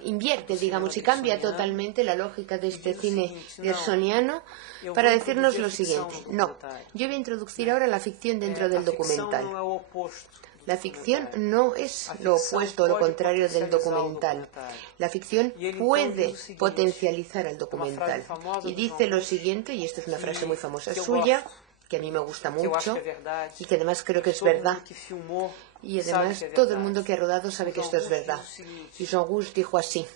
invierte, digamos, y cambia totalmente la lógica de este cine gersoniano para decirnos lo siguiente. No, yo voy a introducir ahora la ficción dentro del documental. La ficción no es lo opuesto o lo contrario del documental. La ficción puede potencializar al documental. Y dice lo siguiente, y esta es una frase muy famosa suya, que a mí me gusta mucho, y que además creo que es verdad. Y además todo el mundo que ha rodado sabe que esto es verdad. Y Jean Rouge dijo así.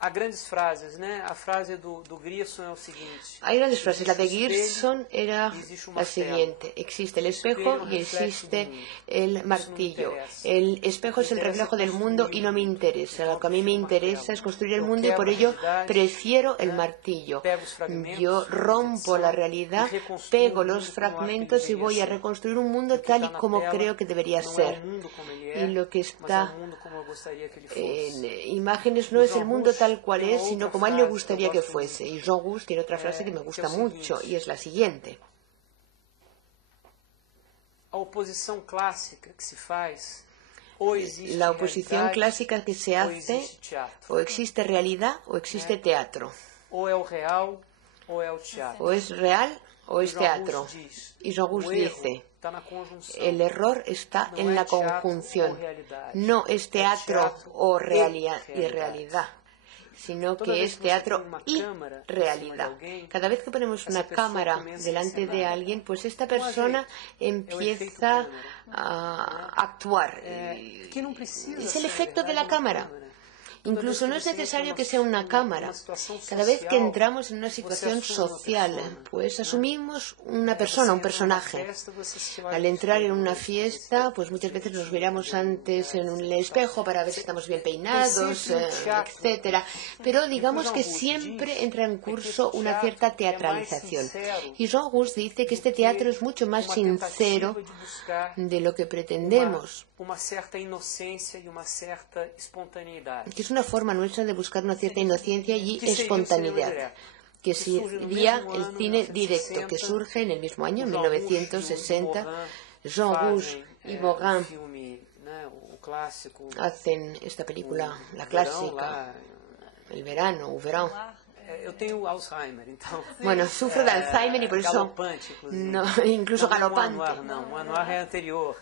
Há grandes frases, né? A frase do Grierson é o seguinte. Hay grandes frases. La de Grierson era la siguiente. Existe el espejo y existe el martillo. El espejo es el reflejo del mundo y no me interesa. Lo que a mí me interesa es construir el mundo y por ello prefiero el martillo. Yo rompo la realidad, pego los fragmentos y voy a reconstruir un mundo tal y como creo que debería ser. Y lo que está en imágenes no es el mundo tal cual es, sino como a él le gustaría que fuese. Y Jean Rouge tiene otra frase que me gusta mucho, y es la siguiente. La oposición clásica que se hace, o existe realidad o existe teatro. O es real o es teatro. Y Jean Rouge dice, el error está en la conjunción. No es teatro o realidad, sino que es teatro y realidad. Cada vez que ponemos una cámara delante de alguien, pues esta persona empieza a actuar. Es el efecto de la cámara. Incluso no es necesario que sea una cámara. Cada vez que entramos en una situación social, pues asumimos una persona, un personaje. Al entrar en una fiesta, pues muchas veces nos miramos antes en un espejo para ver si estamos bien peinados, etcétera. Pero digamos que siempre entra en curso una cierta teatralización. Y Jean Rouge dice que este teatro es mucho más sincero de lo que pretendemos. Que es una forma nuestra de buscar una cierta inocencia y espontaneidad, que sería el cine directo, que surge en el mismo año, en 1960. Jean Rouge y Morin hacen esta película, la clásica, El verano, o verão. Eu tenho Alzheimer, então... Bueno, sufro de Alzheimer y por eso... Galopante, inclusive. No, incluso galopante. Não, o Anuar é anterior.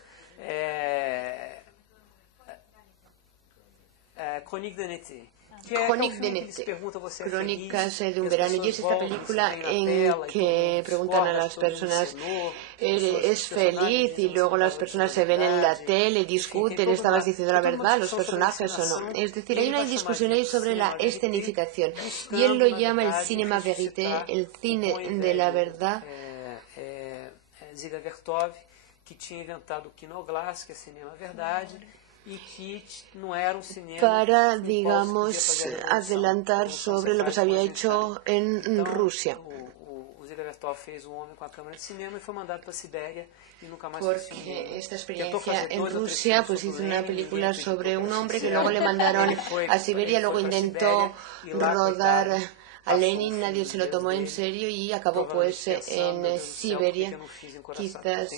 Chronique de Nété. Crónicas de un verano, y es esta película en que preguntan a las personas, ¿es feliz? Y luego las personas se ven en la tele, discuten, ¿estabas diciendo la verdad, los personajes o no? Es decir, hay una discusión ahí sobre la escenificación, y él lo llama el cinéma vérité, el cine de la verdad. Ziga Vertov, que tinha inventado o Kinoglass, que é cinema verdade, para, digamos, adelantar sobre lo que se había hecho en Rusia. Porque esta experiencia en Rusia pues hizo una película sobre un hombre que luego le mandaron a Siberia, luego intentó rodar a Lenin, nadie se lo tomó en serio y acabó pues en Siberia, quizás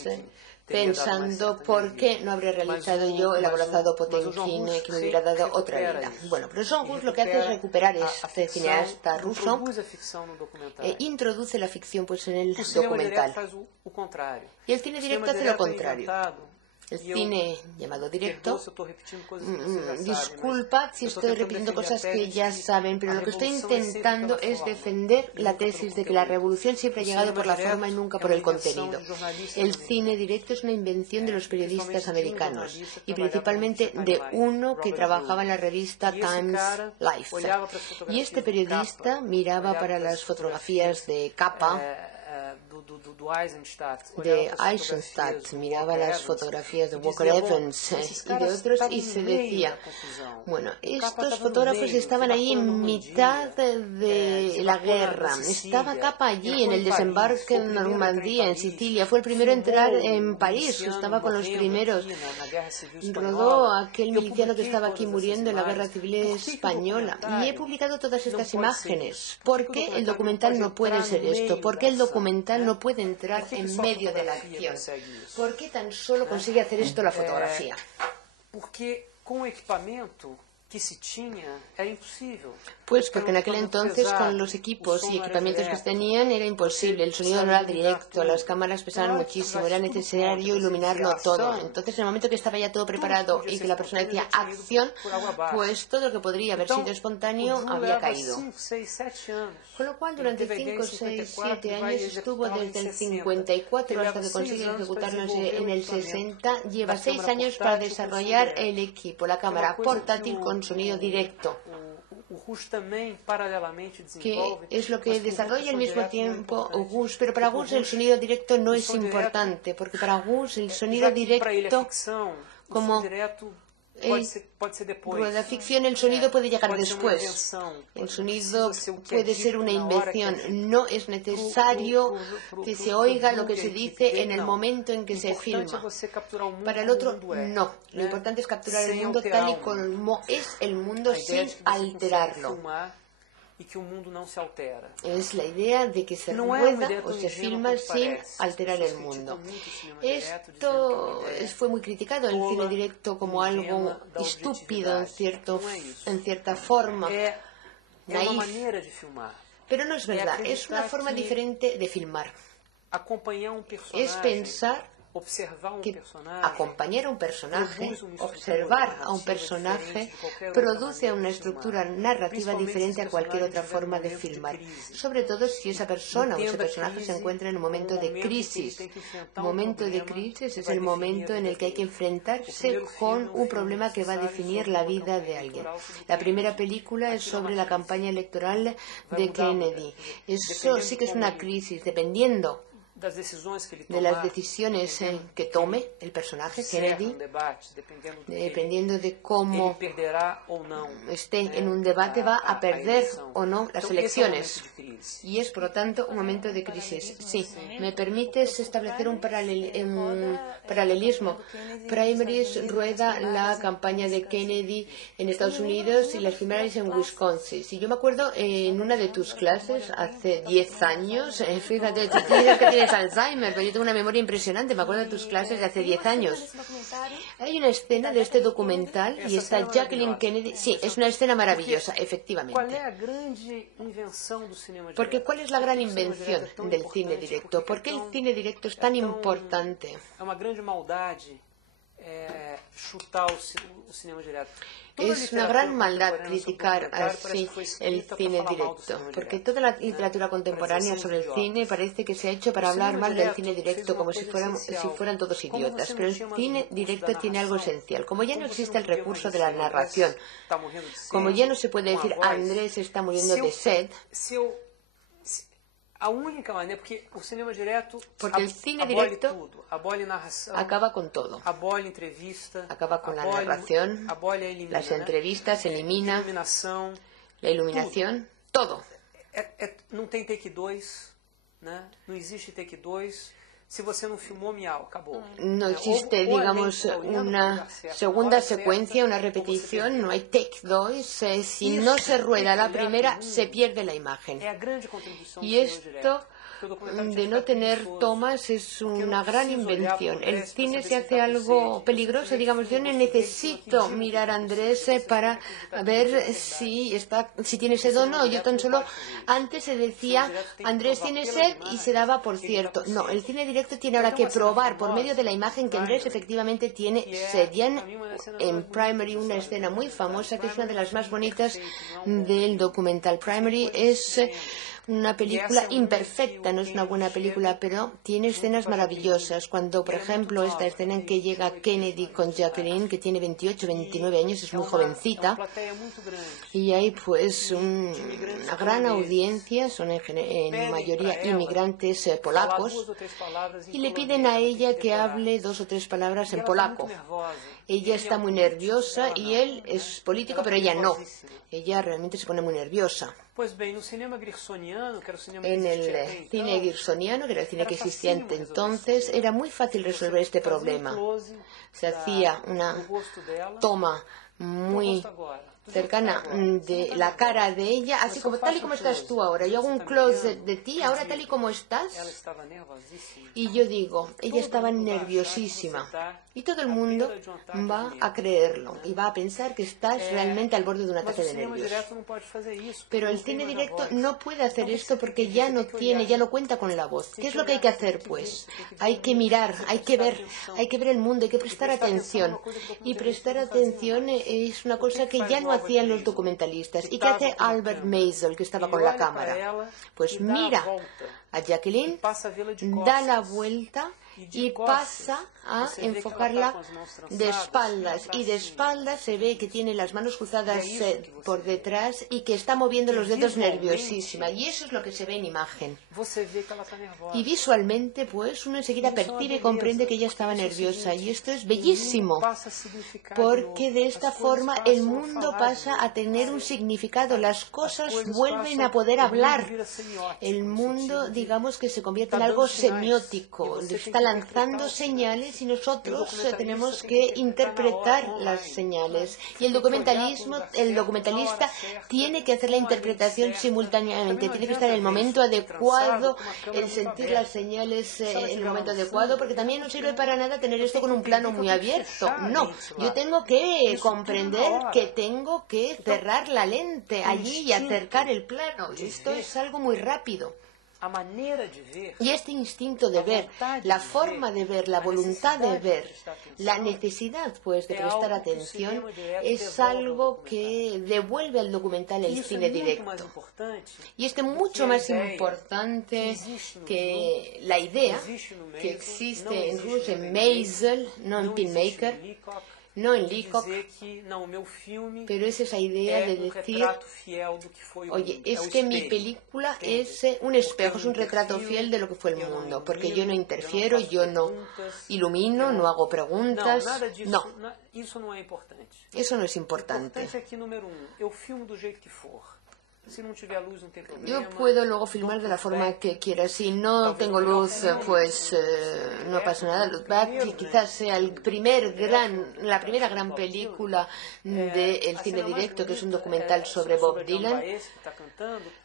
pensando por qué no habría realizado yo el aborazado Potemkin que me hubiera dado otra vida. Bueno, pero John Hughes lo que hace es recuperar este cineasta ruso e introduce la ficción pues en el documental. Y el cine directo hace lo contrario. El cine llamado directo, disculpad si estoy repitiendo cosas que ya saben, pero lo que estoy intentando es defender la tesis de que la revolución siempre ha llegado por la forma y nunca por el contenido. El cine directo es una invención de los periodistas americanos y principalmente de uno que trabajaba en la revista Times Life. Y este periodista miraba para las fotografías de capa de Eisenstadt, miraba las fotografías de Walker Evans y de otros y se decía, bueno, estos fotógrafos estaban ahí en mitad de la guerra, estaba Capa allí en el desembarque en Normandía, en Sicilia, fue el primero a entrar en París, estaba con los primeros, rodó a aquel miliciano que estaba aquí muriendo en la guerra civil española y he publicado todas estas imágenes. ¿Por qué el documental no puede ser esto? ¿Por qué el documental no puede entrar en medio de la acción? ¿Por qué tan solo consigue hacer esto la fotografía? Porque con equipamiento que se tinha era imposible. Pues porque en aquel entonces con los equipos y equipamientos que se tenían era imposible, el sonido no era directo, las cámaras pesaban muchísimo, era necesario iluminarlo todo. Entonces en el momento que estaba ya todo preparado y que la persona decía acción, pues todo lo que podría haber sido espontáneo había caído. Con lo cual durante 5, 6, 7 años estuvo desde el 54 hasta que consigue ejecutarlo en el 60, lleva 6 años para desarrollar el equipo, la cámara portátil con sonido directo, que es lo que desarrolla al mismo tiempo Gus, pero para Gus el sonido directo no es importante, porque para Gus el sonido directo, como la ficción, el sonido puede llegar después. El sonido puede ser una invención. No es necesario que se oiga lo que se dice en el momento en que se filma. Para el otro, no. Lo importante es capturar el mundo tal y como es el mundo sin alterarlo. Y que el mundo no se altera. Es la idea de que se rueda o se filma sin alterar el mundo. Esto fue muy criticado en el cine directo como algo estúpido en cierta forma, naif. Pero no es verdad, es una forma diferente de filmar. Es pensar que acompañar a un personaje, observar a un personaje, produce una estructura narrativa diferente a cualquier otra forma de filmar. Sobre todo si esa persona o ese personaje se encuentra en un momento de crisis. Un momento de crisis es el momento en el que hay que enfrentarse con un problema que va a definir la vida de alguien. La primera película es sobre la campaña electoral de Kennedy. Eso sí que es una crisis, dependiendo de las decisiones que tome el personaje Kennedy, dependiendo de cómo esté en un debate, va a perder o no las elecciones. Y es, por lo tanto, un momento de crisis. Sí, ¿me permites establecer un paralelismo? Primaries rueda la campaña de Kennedy en Estados Unidos y las primarias en Wisconsin. Si yo me acuerdo en una de tus clases hace 10 años, fíjate, tú dices que tienes Alzheimer, pero yo tengo una memoria impresionante, me acuerdo de tus clases de hace 10 años. Hay una escena de este documental y está Jacqueline Kennedy. Sí, es una escena maravillosa, efectivamente. Porque ¿cuál es la gran invención del cine directo? ¿Por qué el cine directo es tan importante? Es una gran maldad criticar así el cine directo, porque toda la literatura contemporánea sobre el cine parece que se ha hecho para hablar mal del cine directo como si fueran todos idiotas, pero el cine directo tiene algo esencial. Como ya no existe el recurso de la narración, como ya no se puede decir Andrés está muriendo de sed, Porque el cine directo acaba con todo. Acaba con la narración, las entrevistas, elimina la iluminación, todo. Não tem take 2, né? Não existe take 2. Se você não filmou, miau, acabou. No existe, digamos, una segunda secuencia, una repetición, no hay take 2. Si no se rueda la primera, se pierde la imagen. Y esto de no tener tomas es una gran invención. El cine se hace algo peligroso, digamos, yo no necesito mirar a Andrés para ver si tiene sed o no. Yo tan solo, antes se decía, Andrés tiene sed y se daba por cierto. No, el cine directo tiene ahora que probar por medio de la imagen que Andrés efectivamente tiene sed. Ya en Primary, una escena muy famosa, que es una de las más bonitas del documental Primary, es una película imperfecta, no es una buena película, pero tiene escenas maravillosas. Cuando, por ejemplo, esta escena en que llega Kennedy con Jacqueline, que tiene 28, 29 años, es muy jovencita, y hay pues una gran audiencia, son en mayoría inmigrantes polacos, y le piden a ella que hable 2 o 3 palabras en polaco. Ella está muy nerviosa y él es político, pero ella no. Ella realmente se pone muy nerviosa. En el cine gersoniano, que era el cine que existía entonces, era muy fácil resolver este problema. Se hacía una toma muy cercana de la cara de ella, así como tal y como estás tú ahora. Yo hago un close de ti, ahora tal y como estás. Y yo digo, ella estaba nerviosísima. Y todo el mundo va a creerlo y va a pensar que estás realmente al borde de un ataque de nervios. Pero el cine directo no puede hacer esto porque ya no cuenta con la voz. ¿Qué es lo que hay que hacer, pues? Hay que mirar, hay que ver el mundo, hay que prestar atención. Y prestar atención es una cosa que ya no hacían los documentalistas. ¿Y qué hace Albert Maysles, que estaba con la cámara? Pues mira a Jacqueline, da la vuelta y pasa a enfocarla de espaldas, y de espaldas se ve que tiene las manos cruzadas por detrás y que está moviendo los dedos nerviosísima, y eso es lo que se ve en imagen. Y visualmente, pues, uno enseguida percibe y comprende que ella estaba nerviosa, y esto es bellísimo, porque de esta forma el mundo pasa a tener un significado, las cosas vuelven a poder hablar, el mundo, digamos, que se convierte en algo semiótico, está lanzando señales y nosotros tenemos que interpretar las señales. Y el documentalista tiene que hacer la interpretación simultáneamente, tiene que estar en el momento adecuado, el sentir las señales en el momento adecuado, porque también no sirve para nada tener esto con un plano muy abierto. No, yo tengo que comprender que tengo que cerrar la lente allí y acercar el plano. Esto es algo muy rápido. Y este instinto de ver, la forma de ver, la voluntad de ver, la necesidad, pues, de prestar atención, es algo que devuelve al documental el cine directo. Y esto es mucho más importante que la idea que existe en Rush, en Maysles, no en Pinmaker, no en Leacock, pero es esa idea de decir, oye, es que mi película es un espejo, es un retrato fiel de lo que fue el mundo, porque yo no interfiero, yo no ilumino, no hago preguntas, no, eso no es importante. Yo puedo luego filmar de la forma que quiera. Si no tengo luz, pues no pasa nada. Lookback quizás sea la primera gran película del cine directo, que es un documental sobre Bob Dylan.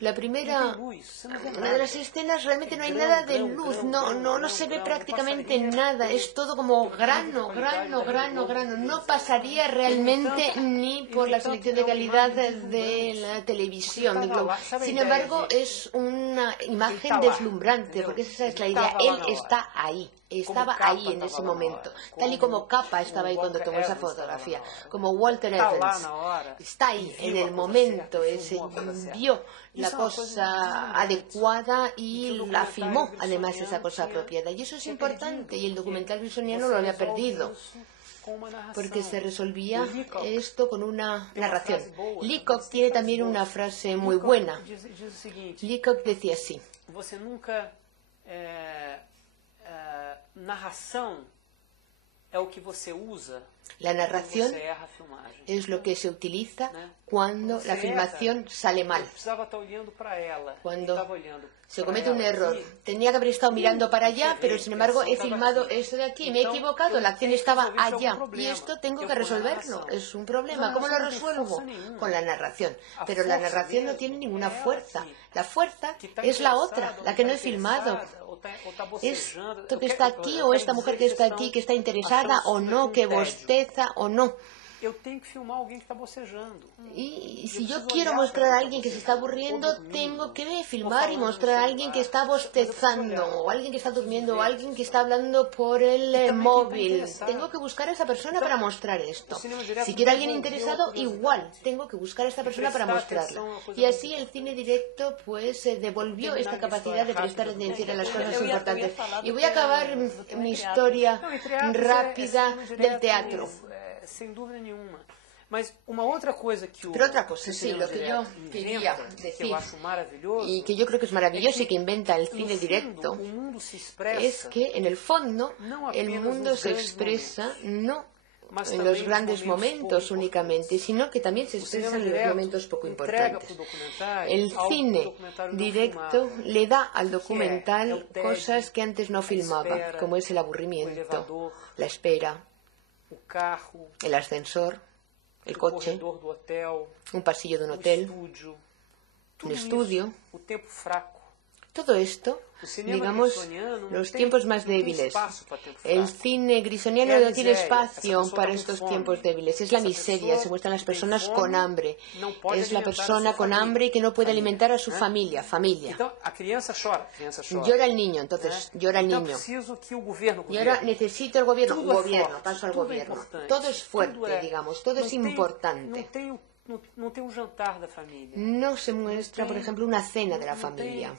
La primera, una de las escenas, realmente no hay nada de luz, no se ve prácticamente nada, es todo como grano. No pasaría realmente ni por la selección de calidad de la televisión. Sin embargo, es una imagen deslumbrante, porque esa es la idea. Él está ahí, estaba ahí en ese momento, tal y como Capa estaba ahí cuando tomó esa fotografía, como Walter Evans. Está ahí en el momento, vio la cosa adecuada y la filmó, además, esa cosa apropiada. Y eso es importante, y el documental gersoniano lo había perdido. porque se resolvía esto con una narración. Leacock tiene también una frase muy buena. Leacock decía así: você nunca narração é o que você usa. La narración es lo que se utiliza cuando la filmación sale mal, cuando se comete un error. Tenía que haber estado mirando para allá, pero sin embargo he filmado esto de aquí, me he equivocado, la acción estaba allá y esto tengo que resolverlo. Es un problema. ¿Cómo lo resuelvo? Con la narración. Pero la narración no tiene ninguna fuerza. La fuerza es la otra, la que no he filmado. Esto que está aquí o esta mujer que está aquí, que está interesada o no, que bosteza o no. Y si yo quiero mostrar a alguien que se está aburriendo, tengo que filmar y mostrar a alguien que está bostezando, o alguien que está durmiendo, o alguien que está hablando por el móvil. Tengo que buscar a esa persona para mostrar esto. Si quiero a alguien interesado, igual, tengo que buscar a esta persona para mostrarlo. Y así el cine directo pues devolvió esta capacidad de prestar atención a las cosas importantes. Y voy a acabar mi historia rápida del teatro. Sem dúvida nenhuma. Mas uma outra coisa que Pero otra cosa, sí, lo que yo quería decir y que yo creo que es maravilloso y que inventa el cine directo es que en el fondo el mundo se expresa no en los grandes momentos únicamente, sino que también se expresa en los momentos poco importantes. El cine directo le da al documental cosas que antes no filmaba, como es el aburrimiento, la espera, el ascensor, el coche, un pasillo de un hotel, un estudio. Todo esto, digamos, los tiempos más débiles. El cine grisoniano no tiene espacio para estos tiempos débiles. Es la miseria, se muestran las personas con hambre. Es la persona con hambre y que no puede alimentar a su familia. Llora el niño, entonces llora el niño. Y ahora necesito el gobierno, paso al gobierno. Todo es fuerte, digamos, todo es importante. No se muestra, por ejemplo, una cena de la familia.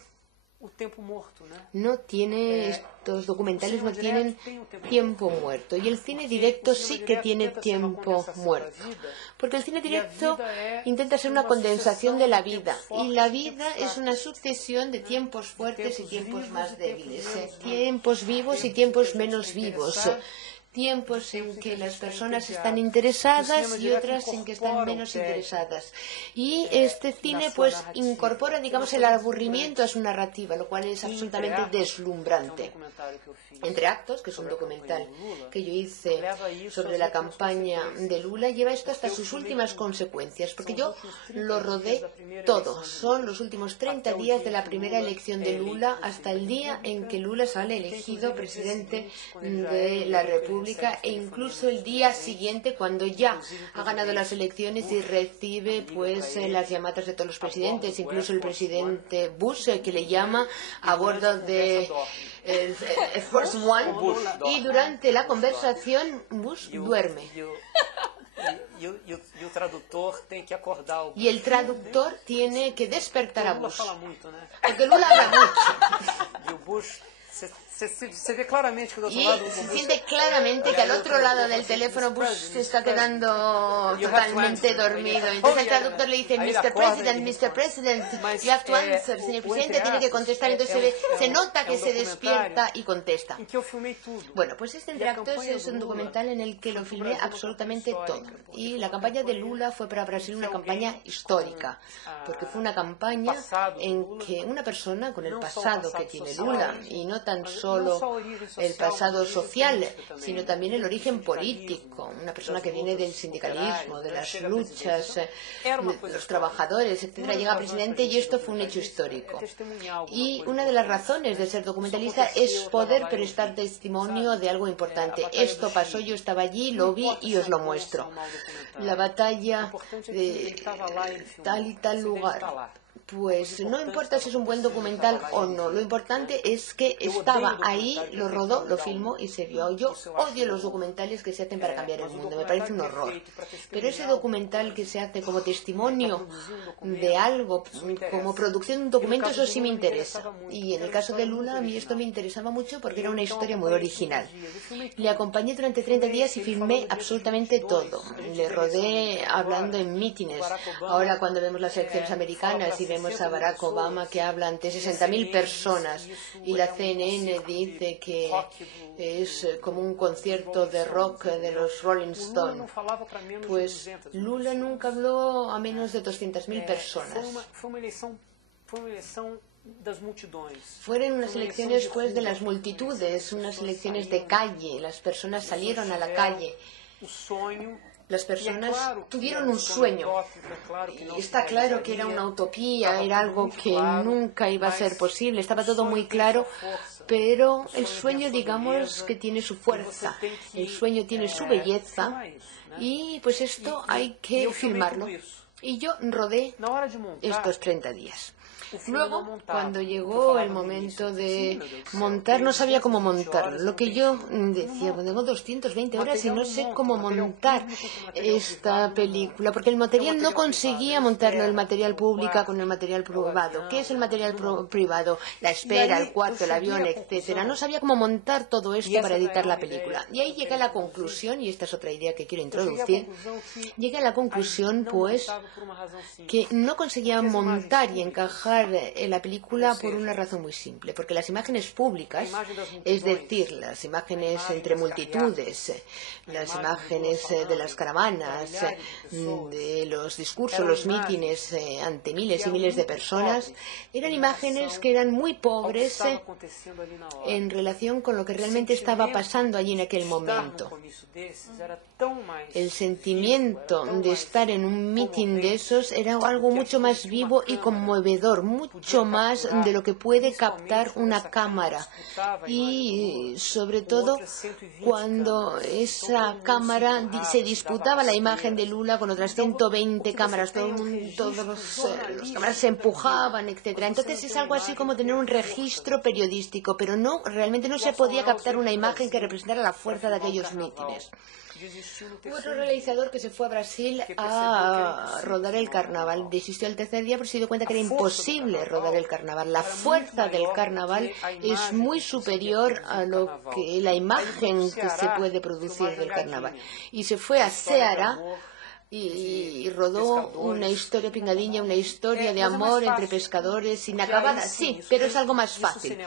No tiene, estos documentales no tienen tiempo muerto. Y el cine directo sí que tiene tiempo muerto. Porque el cine directo intenta ser una condensación de la vida. Y la vida es una sucesión de tiempos fuertes y tiempos más débiles. Tiempos vivos y tiempos menos vivos. Tiempos en que las personas están interesadas y otras en que están menos interesadas. Y este cine pues incorpora, digamos, el aburrimiento a su narrativa, lo cual es absolutamente deslumbrante. Entre actos, que es un documental que yo hice sobre la campaña de Lula, lleva esto hasta sus últimas consecuencias, porque yo lo rodé todo. Son los últimos 30 días de la primera elección de Lula hasta el día en que Lula sale elegido presidente de la República, e incluso el día siguiente, cuando ya ha ganado las elecciones y recibe pues las llamadas de todos los presidentes, incluso el presidente Bush, que le llama a bordo de Air Force One, y durante la conversación Bush duerme. Y el traductor tiene que despertar a Bush, porque Lula habla mucho. Se ve claramente que y se siente claramente que al otro lado del teléfono Bush se está quedando totalmente dormido. Entonces el traductor le dice: Mr. President, you have to answer. Señor presidente, tiene que contestar. Entonces se nota que se despierta y contesta. Bueno, pues este Entre Actos es un documental en el que lo filmé absolutamente todo. Y la campaña de Lula fue para Brasil una campaña histórica, porque fue una campaña en que una persona con el pasado que tiene Lula, y no tan solo el pasado social, sino también el origen político, una persona que viene del sindicalismo, de las luchas de los trabajadores, etcétera, llega presidente, y esto fue un hecho histórico. Y una de las razones de ser documentalista es poder prestar testimonio de algo importante. Esto pasó, yo estaba allí, lo vi y os lo muestro. La batalla de tal y tal lugar. Pues no importa si es un buen documental o no, lo importante es que estaba ahí, lo rodó, lo filmó y se vio. Yo odio los documentales que se hacen para cambiar el mundo, me parece un horror. Pero ese documental que se hace como testimonio de algo, como producción de un documento, eso sí me interesa. Y en el caso de Lula, a mí esto me interesaba mucho porque era una historia muy original. Le acompañé durante 30 días y filmé absolutamente todo. Le rodé hablando en mítines. Ahora cuando vemos las elecciones americanas y vemos a Barack Obama que habla ante 60.000 personas y la CNN dice que es como un concierto de rock de los Rolling Stones, pues Lula nunca habló a menos de 200.000 personas. Fueron unas elecciones pues de las multitudes, unas elecciones de calle, las personas salieron a la calle. Las personas tuvieron un sueño. Y está claro que era una utopía, era algo que nunca iba a ser posible, estaba todo muy claro, pero el sueño, digamos, que tiene su fuerza, el sueño tiene su belleza, y pues esto hay que filmarlo. Y yo rodé estos 30 días. Luego, cuando llegó el momento de montar, no sabía cómo montarlo. Lo que yo decía, bueno, tengo 220 horas y no sé cómo montar esta película, porque el material no conseguía montarlo, el material público con el material privado. ¿Qué es el material privado? La espera, el cuarto, el avión, etcétera. No sabía cómo montar todo esto para editar la película. Y ahí llegué a la conclusión, y esta es otra idea que quiero introducir, llegué a la conclusión, pues, que no conseguía montar y encajar en la película por una razón muy simple, porque las imágenes públicas, es decir, las imágenes entre multitudes, las imágenes de las caravanas, de los discursos, los mítines ante miles y miles de personas, eran imágenes que eran muy pobres en relación con lo que realmente estaba pasando allí en aquel momento. El sentimiento de estar en un mitin de esos era algo mucho más vivo y conmovedor, mucho más de lo que puede captar una cámara. Y sobre todo cuando esa cámara se disputaba la imagen de Lula con otras 120 cámaras, todas las cámaras se empujaban, etcétera. Entonces es algo así como tener un registro periodístico, pero no, realmente no se podía captar una imagen que representara la fuerza de aquellos mítines. Hubo otro realizador que se fue a Brasil a rodar el carnaval. Desistió el tercer día porque se dio cuenta que era imposible rodar el carnaval. La fuerza del carnaval es muy superior a lo que la imagen que se puede producir del carnaval. Y se fue a Ceará y rodó una historia pingadinha, una historia de amor entre pescadores inacabada. Sí, pero es algo más fácil.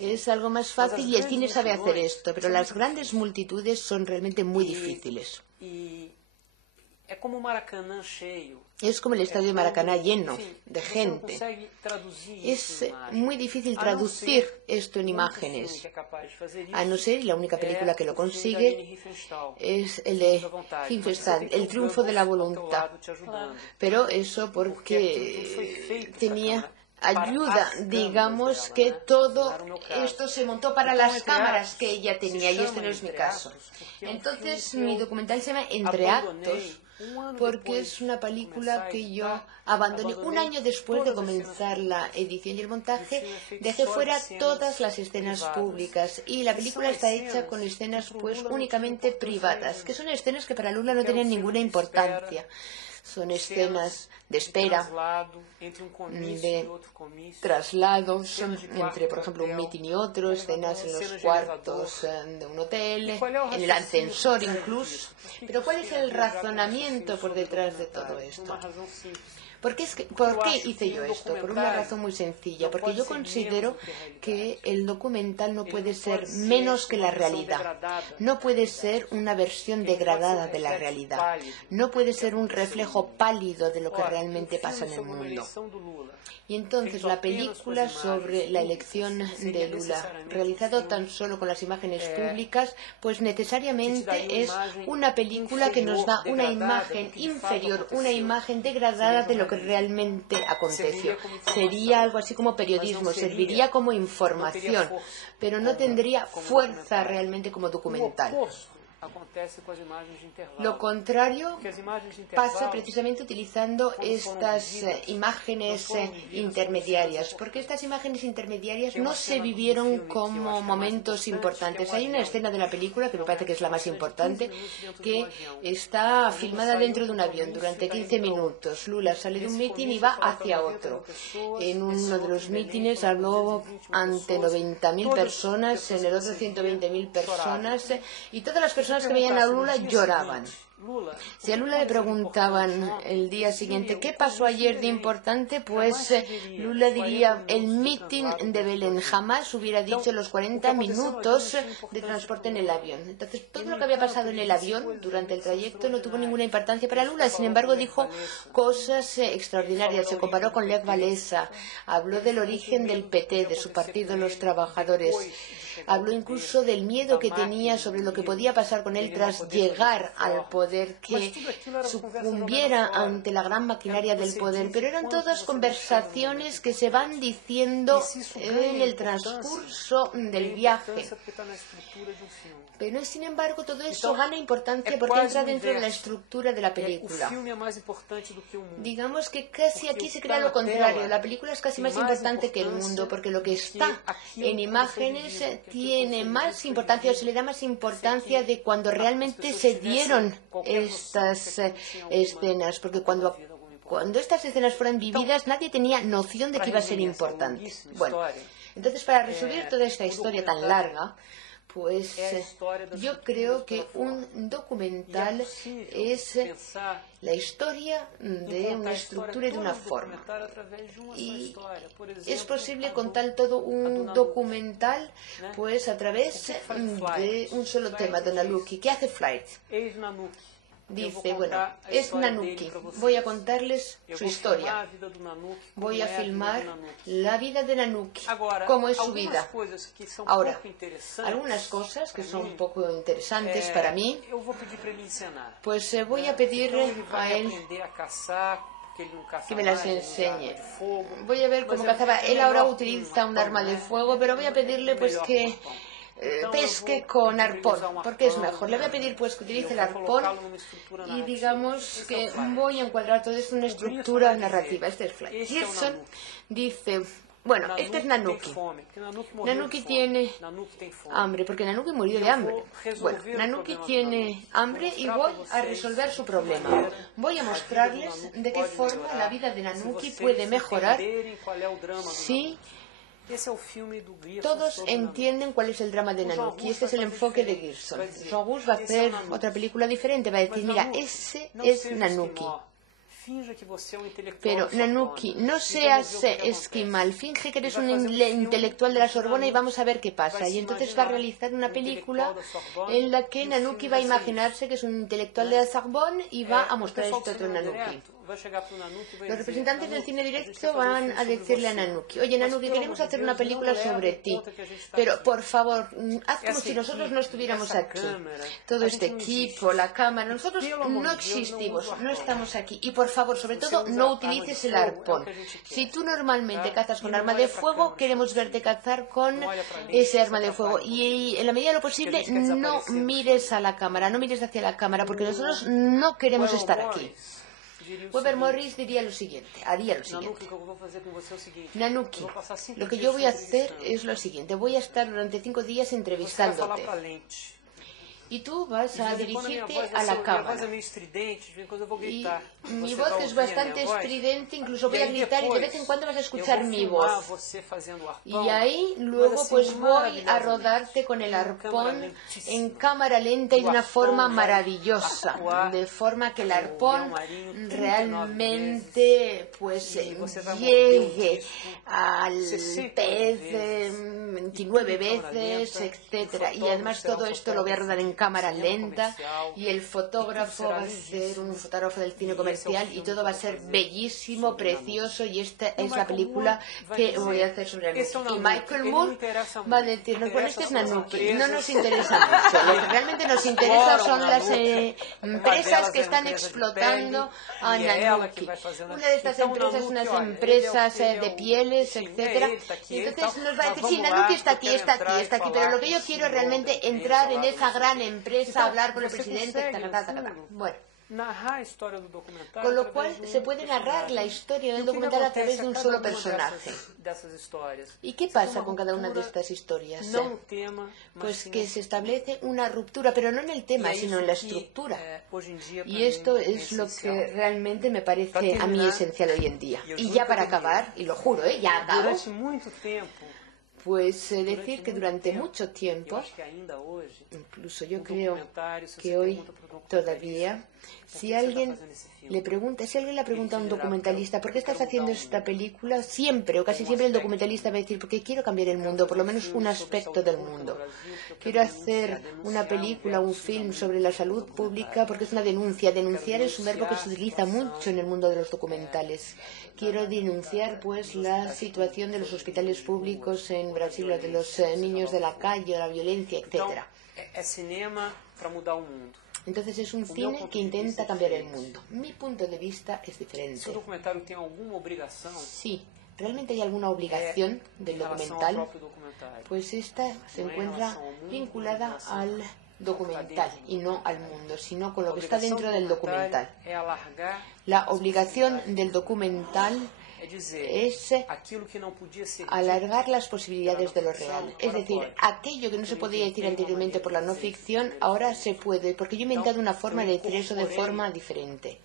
Es algo más fácil y el cine sabe hacer esto, pero las grandes multitudes son realmente muy difíciles. Es como el estadio de Maracaná lleno de gente. Es muy difícil traducir esto en imágenes. A no ser, y la única película que lo consigue es el de Riefenstahl, El triunfo de la voluntad. Pero eso porque tenía ayuda, digamos que todo esto se montó para las cámaras que ella tenía, y este no es mi caso. Entonces mi documental se llama Entre actos, porque es una película que yo abandoné un año después de comenzar la edición y el montaje. Dejé fuera todas las escenas públicas y la película está hecha con escenas pues únicamente privadas, que son escenas que para Lula no tenían ninguna importancia. Son escenas de espera, de traslados entre, por ejemplo, un mitin y otro, escenas en los cuartos de un hotel, en el ascensor incluso. Pero ¿cuál es el razonamiento por detrás de todo esto? ¿Por qué hice yo esto? Por una razón muy sencilla, porque yo considero que el documental no puede ser menos que la realidad, no puede ser una versión degradada de la realidad, no puede ser un reflejo pálido de lo que realmente pasa en el mundo. Y entonces la película sobre la elección de Lula, realizado tan solo con las imágenes públicas, pues necesariamente es una película que nos da una imagen inferior, una imagen degradada de lo que realmente aconteció. Sería algo así como periodismo, serviría como información, pero no tendría fuerza realmente como documental. Lo contrario pasa precisamente utilizando estas imágenes intermediarias, porque estas imágenes intermediarias no se vivieron como momentos importantes. Hay una escena de la película, que me parece que es la más importante, que está filmada dentro de un avión durante 15 minutos. Lula sale de un mitin y va hacia otro. En uno de los mítines habló ante 90.000 personas, en el otro 120.000 personas, y todas las personas que veían a Lula lloraban. Si a Lula le preguntaban el día siguiente ¿qué pasó ayer de importante? Pues Lula diría el mitin de Belén. Jamás hubiera dicho los 40 minutos de transporte en el avión. Entonces todo lo que había pasado en el avión durante el trayecto no tuvo ninguna importancia para Lula. Sin embargo dijo cosas extraordinarias. Se comparó con Lech Walesa, habló del origen del PT, de su partido Los Trabajadores. Habló incluso del miedo que tenía sobre lo que podía pasar con él tras llegar al poder, que sucumbiera ante la gran maquinaria del poder. Pero eran todas conversaciones que se van diciendo en el transcurso del viaje. Pero, sin embargo, todo eso gana importancia porque entra dentro de la estructura de la película. Digamos que casi aquí se crea lo contrario. La película es casi más importante que el mundo, porque lo que está en imágenes tiene más importancia, o se le da más importancia de cuando realmente se dieron estas escenas, porque cuando estas escenas fueron vividas nadie tenía noción de que iba a ser importante. Bueno, entonces para resumir toda esta historia tan larga, pues yo creo que un documental es la historia de una estructura y de una forma. Y es posible contar todo un documental pues a través de un solo tema de Nanuki. ¿Qué hace Flight? Dice, bueno, es Nanuki. Voy a contarles su historia. Voy a filmar la vida de Nanuki, cómo es su vida. Ahora, algunas cosas que son un poco interesantes para mí, pues voy a pedirle a él que me las enseñe. Voy a ver cómo cazaba. Él ahora utiliza un arma de fuego, pero voy a pedirle pues que pesque con arpón, porque es mejor. Le voy a pedir pues que utilice el arpón y digamos que voy a encuadrar todo esto en una estructura narrativa. Este es Flight. Gibson dice, bueno, este es Nanuki. Nanuki tiene hambre, porque Nanuki murió de hambre. Bueno, Nanuki tiene hambre y voy a resolver su problema. Voy a mostrarles de qué forma la vida de Nanuki puede mejorar si todos entienden cuál es el drama de Nanuki. Este es el enfoque de Gibson. Jean-Gus va a hacer otra película diferente. Va a decir, mira, ese es Nanuki. Pero Nanuki, no seas esquimal, finge que eres un intelectual de la Sorbona y vamos a ver qué pasa. Y entonces va a realizar una película en la que Nanuki va a imaginarse que es un intelectual de la Sorbonne y va a mostrar este otro Nanuki. Los representantes del cine directo van a decirle a Nanuki, oye Nanuki, queremos hacer una película sobre ti, pero por favor, haz como si nosotros no estuviéramos aquí. Todo este equipo, la cámara, nosotros no existimos, no estamos aquí. Y por favor, sobre todo, no utilices el arpón. Si tú normalmente cazas con arma de fuego, queremos verte cazar con ese arma de fuego. Y en la medida de lo posible, no mires a la cámara, no mires hacia la cámara, porque nosotros no queremos estar aquí. Weber Morris haría lo siguiente. Nanuki, lo que yo voy a hacer es lo siguiente. Voy a estar durante 5 días entrevistándote. Y tú vas a dirigirte a la cámara. Y mi voz es bastante estridente, incluso voy a gritar y de vez en cuando vas a escuchar mi voz. Y ahí luego pues voy a rodarte con el arpón en cámara lenta y de una forma maravillosa. De forma que el arpón realmente pues llegue al pez 29 veces, etcétera. Y además todo esto lo voy a rodar en cámara lenta y el fotógrafo va a ser un fotógrafo del cine comercial y todo va a ser bellísimo, precioso, y esta es la película que voy a hacer sobre Nanuki. Y Michael Moore va a decirnos, bueno, este es Nanuki, no nos interesa mucho, lo que realmente nos interesa son las empresas que están explotando a Nanuki. Una de estas empresas, unas empresas de pieles, etcétera, y entonces nos va a decir, sí, Nanuki información que está aquí, pero lo que yo quiero es realmente entrar en esa gran empresa, hablar con el presidente, bueno. Con lo cual se puede narrar la historia del documental a través de un solo personaje. ¿Y qué pasa con cada una de estas historias? Pues que se establece una ruptura, pero no en el tema, sino en la estructura. Y esto es lo que realmente me parece a mí esencial hoy en día. Y ya para acabar, y lo juro, ya acabo, pues decir que durante mucho tiempo, incluso yo creo que hoy todavía, si alguien le pregunta a un documentalista, ¿por qué estás haciendo esta película? Siempre, o casi siempre el documentalista va a decir, porque quiero cambiar el mundo, por lo menos un aspecto del mundo. Quiero hacer una película, un film sobre la salud pública, porque es una denuncia. Denunciar es un verbo que se utiliza mucho en el mundo de los documentales. Quiero denunciar, pues, la situación de los hospitales públicos en Brasil, de los niños de la calle, la violencia, etc. Entonces es un cine que intenta cambiar el mundo. Mi punto de vista es diferente. Sí, realmente hay alguna obligación del documental, pues esta se encuentra vinculada al documental y no al mundo, sino con lo que está dentro del documental. La obligación del documental es alargar las posibilidades de lo real. Es decir, aquello que no se podía decir anteriormente por la no ficción, ahora se puede, porque yo he inventado una forma de decir eso de forma diferente.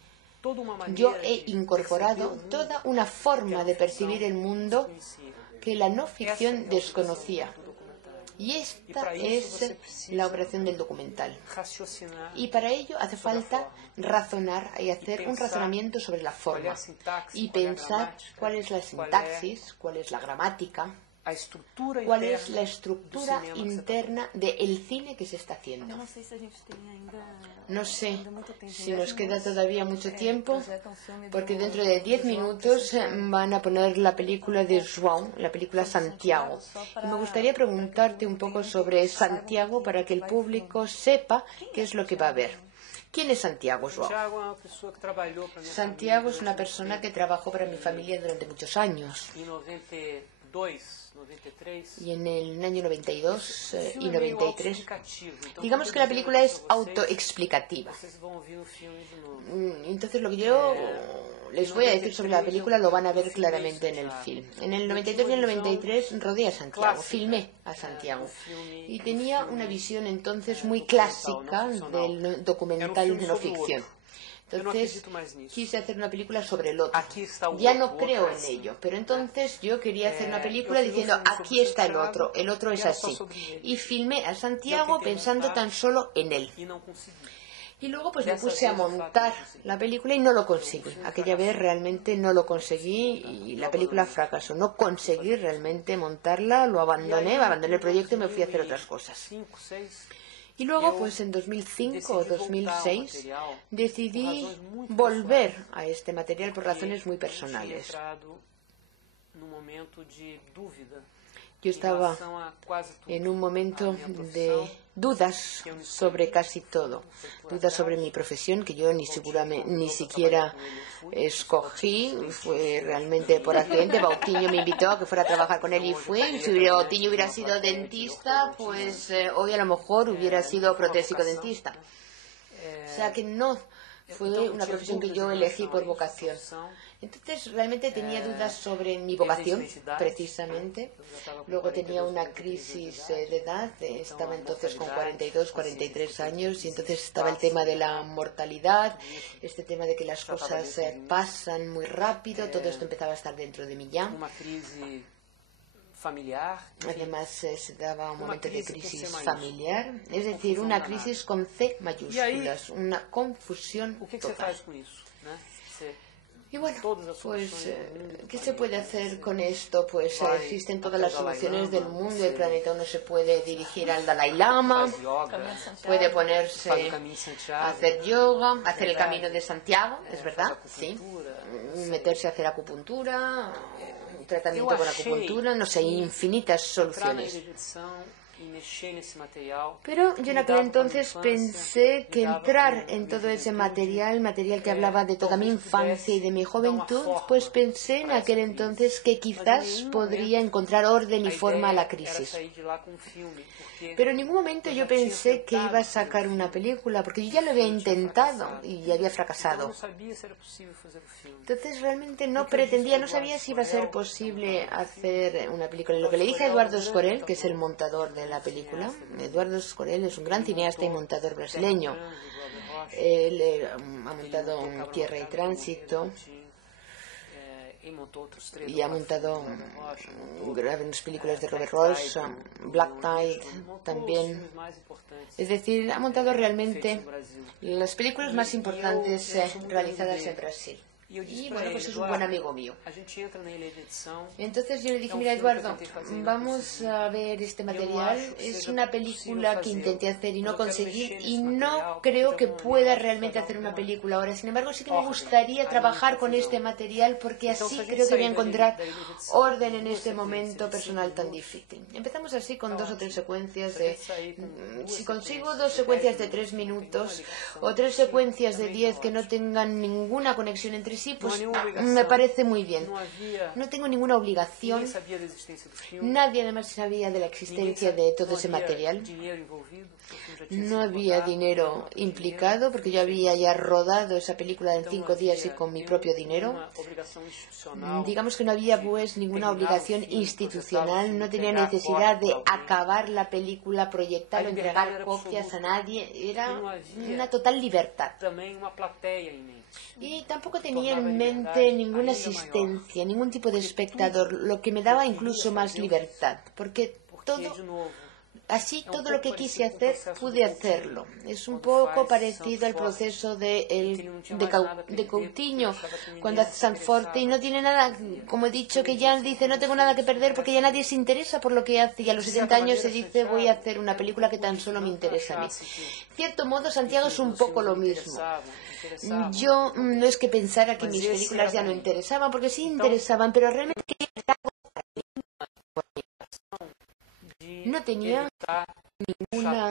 Yo he incorporado toda una forma de percibir el mundo que la no ficción desconocía. Y esta es la operación del documental. Y para ello hace falta razonar y hacer un razonamiento sobre la forma. Y pensar cuál es la sintaxis, cuál es la gramática, cuál es la estructura interna del cine que se está haciendo. No sé si nos queda todavía mucho tiempo, porque dentro de 10 minutos van a poner la película de João, la película Santiago. Y me gustaría preguntarte un poco sobre Santiago para que el público sepa qué es lo que va a ver. ¿Quién es Santiago, João? Santiago es una persona que trabajó para mi familia durante muchos años. Y en el año 92 y 93, digamos que la película es autoexplicativa. Entonces lo que yo les voy a decir sobre la película lo van a ver claramente en el film. En el 92 y el 93 rodé a Santiago, filmé a Santiago. Y tenía una visión entonces muy clásica del documental de no ficción. Entonces quise hacer una película sobre el otro. Ya no creo en ello, pero entonces yo quería hacer una película diciendo aquí está el otro es así. Y filmé a Santiago pensando tan solo en él. Y luego pues me puse a montar la película y no lo conseguí. Aquella vez realmente no lo conseguí y la película fracasó. No conseguí realmente montarla, lo abandoné el proyecto y me fui a hacer otras cosas. Y luego, pues en 2005 o 2006, decidí volver a este material por razones muy personales. Yo estaba en un momento de dudas sobre casi todo. Dudas sobre mi profesión, que yo ni siquiera escogí. Fue realmente por accidente. Bautiño me invitó a que fuera a trabajar con él y fui. Si Bautiño hubiera sido dentista, pues hoy a lo mejor hubiera sido protésico dentista. O sea que no fue una profesión que yo elegí por vocación. Entonces realmente tenía dudas sobre mi vocación, precisamente. Luego tenía una crisis de edad, estaba entonces con 42, 43 años y entonces estaba el tema de la mortalidad, este tema de que las cosas pasan muy rápido, todo esto empezaba a estar dentro de mí ya. Además se daba un momento de crisis familiar, es decir, una crisis con C mayúsculas, una confusión total. Y bueno, pues, ¿qué se puede hacer con esto? Pues existen todas las soluciones del mundo, el planeta. Uno se puede dirigir al Dalai Lama, puede ponerse a hacer yoga, hacer el camino de Santiago, es verdad, sí, meterse a hacer acupuntura, tratamiento con acupuntura, no sé, infinitas soluciones. Pero yo en aquel entonces pensé que entrar en todo ese material que hablaba de toda mi infancia y de mi juventud, pues pensé en aquel entonces que quizás podría encontrar orden y forma a la crisis. Pero en ningún momento yo pensé que iba a sacar una película, porque yo ya lo había intentado y ya había fracasado. Entonces realmente no sabía si iba a ser posible hacer una película. Lo que le dije a Eduardo Escorel, que es el montador de la película, Eduardo Escorel es un gran cineasta y montador brasileño. Él ha montado Tierra y Tránsito y ha montado grandes películas de Robert Ross, Black Tide también. Es decir, ha montado realmente las películas más importantes realizadas en Brasil. Y bueno, pues es un buen amigo mío. Entonces yo le dije, mira Eduardo, vamos a ver este material. Es una película que intenté hacer y no conseguí, y no creo que pueda realmente hacer una película ahora. Sin embargo, sí que me gustaría trabajar con este material, porque así creo que voy a encontrar orden en este momento personal tan difícil. Empezamos así con 2 o 3 secuencias de... Si consigo 2 secuencias de 3 minutos o 3 secuencias de 10 que no tengan ninguna conexión entre sí, pues me parece muy bien. No tengo ninguna obligación. Nadie además sabía de la existencia de todo ese material. No había dinero implicado, porque yo había ya rodado esa película en 5 días y con mi propio dinero. Digamos que no había pues ninguna obligación institucional, no tenía necesidad de acabar la película, proyectar o entregar copias a nadie. Era una total libertad. Y tampoco tenía en mente ninguna asistencia, ningún tipo de espectador, lo que me daba incluso más libertad, porque todo lo que quise hacer, pude hacerlo. Es un poco parecido al proceso de Coutinho, cuando hace Sanforte y no tiene nada, como he dicho, que ya dice, no tengo nada que perder porque ya nadie se interesa por lo que hace, y a los 70 años se dice, voy a hacer una película que tan solo me interesa a mí. De cierto modo, Santiago es un poco lo mismo. Yo no es que pensara que mis películas ya no interesaban, porque sí interesaban, pero realmente no tenía ninguna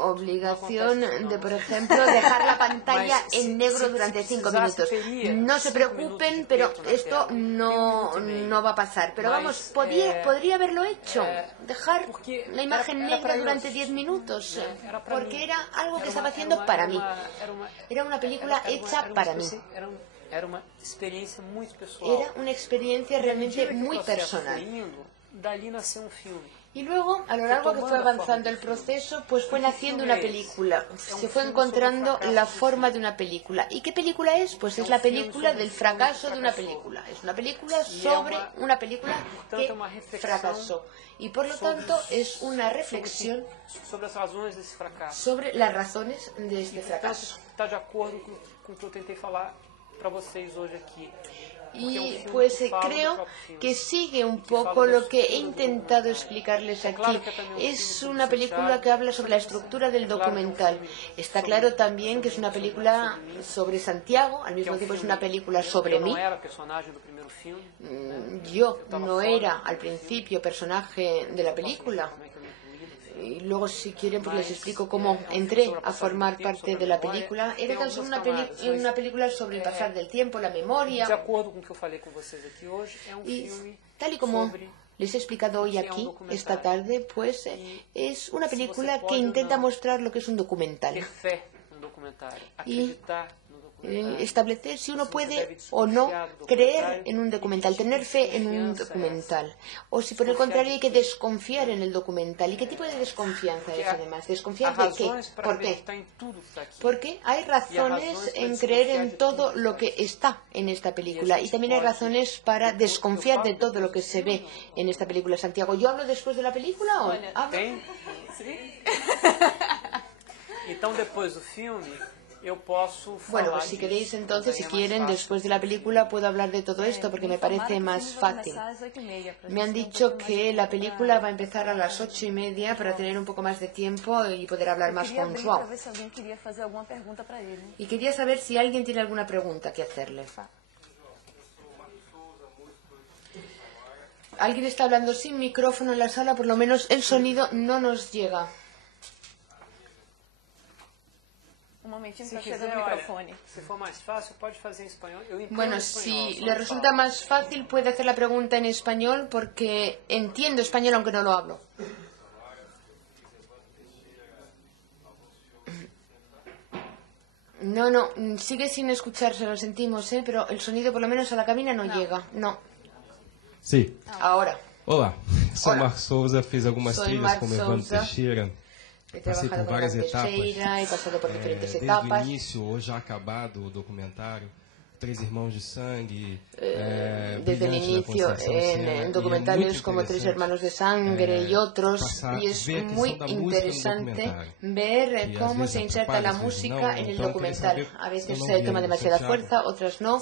obligación de, por ejemplo, dejar la pantalla en negro durante 5 minutos. No se preocupen, pero esto no va a pasar. Pero vamos, podría haberlo hecho, dejar la imagen negra durante 10 minutos, porque era algo que estaba haciendo para mí. Era una película hecha para mí. Era una experiencia realmente muy personal. Y luego, a lo largo que fue avanzando el proceso, pues fue naciendo una película. Se fue encontrando la forma de una película. ¿Y qué película es? Pues es la película del fracaso de una película. Es una película sobre una película que fracasó. Y por lo tanto es una reflexión sobre las razones de este fracaso. Está de acuerdo con lo que intenté falar para vocês hoje aquí. Y pues creo que sigue un poco lo que he intentado explicarles aquí. Es una película que habla sobre la estructura del documental. Está claro también que es una película sobre Santiago, al mismo tiempo es una película sobre mí. Yo no era al principio personaje de la película. Y luego, si quieren, pues les explico cómo entré a formar parte de la película. Era tan solo una película sobre el pasar del tiempo, la memoria. Y tal y como les he explicado hoy aquí, esta tarde, pues es una película que intenta mostrar lo que es un documental. Y establecer si uno puede o no creer en un documental, tener fe en un documental, o si por el contrario hay que desconfiar en el documental. ¿Y qué tipo de desconfianza es además? ¿Desconfiar de qué? ¿Por qué? Porque hay razones en creer en todo lo que está en esta película, y también hay razones para desconfiar de todo lo que se ve en esta película. Santiago, ¿yo hablo después de la película o hablo? Então, depois do filme, bueno, pues si queréis entonces, si quieren, después de la película puedo hablar de todo esto porque me parece más fácil. Me han dicho que la película va a empezar a las 8:30 para tener un poco más de tiempo y poder hablar más con João. Y quería saber si alguien tiene alguna pregunta que hacerle. Alguien está hablando sin micrófono en la sala, por lo menos el sonido no nos llega. Bueno, si le resulta más fácil, puede hacer la pregunta en español porque entiendo español aunque no lo hablo. No, sigue sin escucharse, lo sentimos, pero el sonido por lo menos a la cabina no llega, no. Sí. Ahora. Olá, sou Marcos Souza, fiz algumas Soy trilhas Marc com Evandro Souza. Teixeira. He Passei trabajado por con várias Evandro etapas, Teixeira, he pasado por diferentes desde etapas. o início, ou já acabado o documentário, Três Irmãos de Sangue, desde el inicio en documentales como Tres Hermanos de Sangre y otros, y es muy interesante ver cómo se inserta la música en el documental. A veces se toma demasiada fuerza, otras no.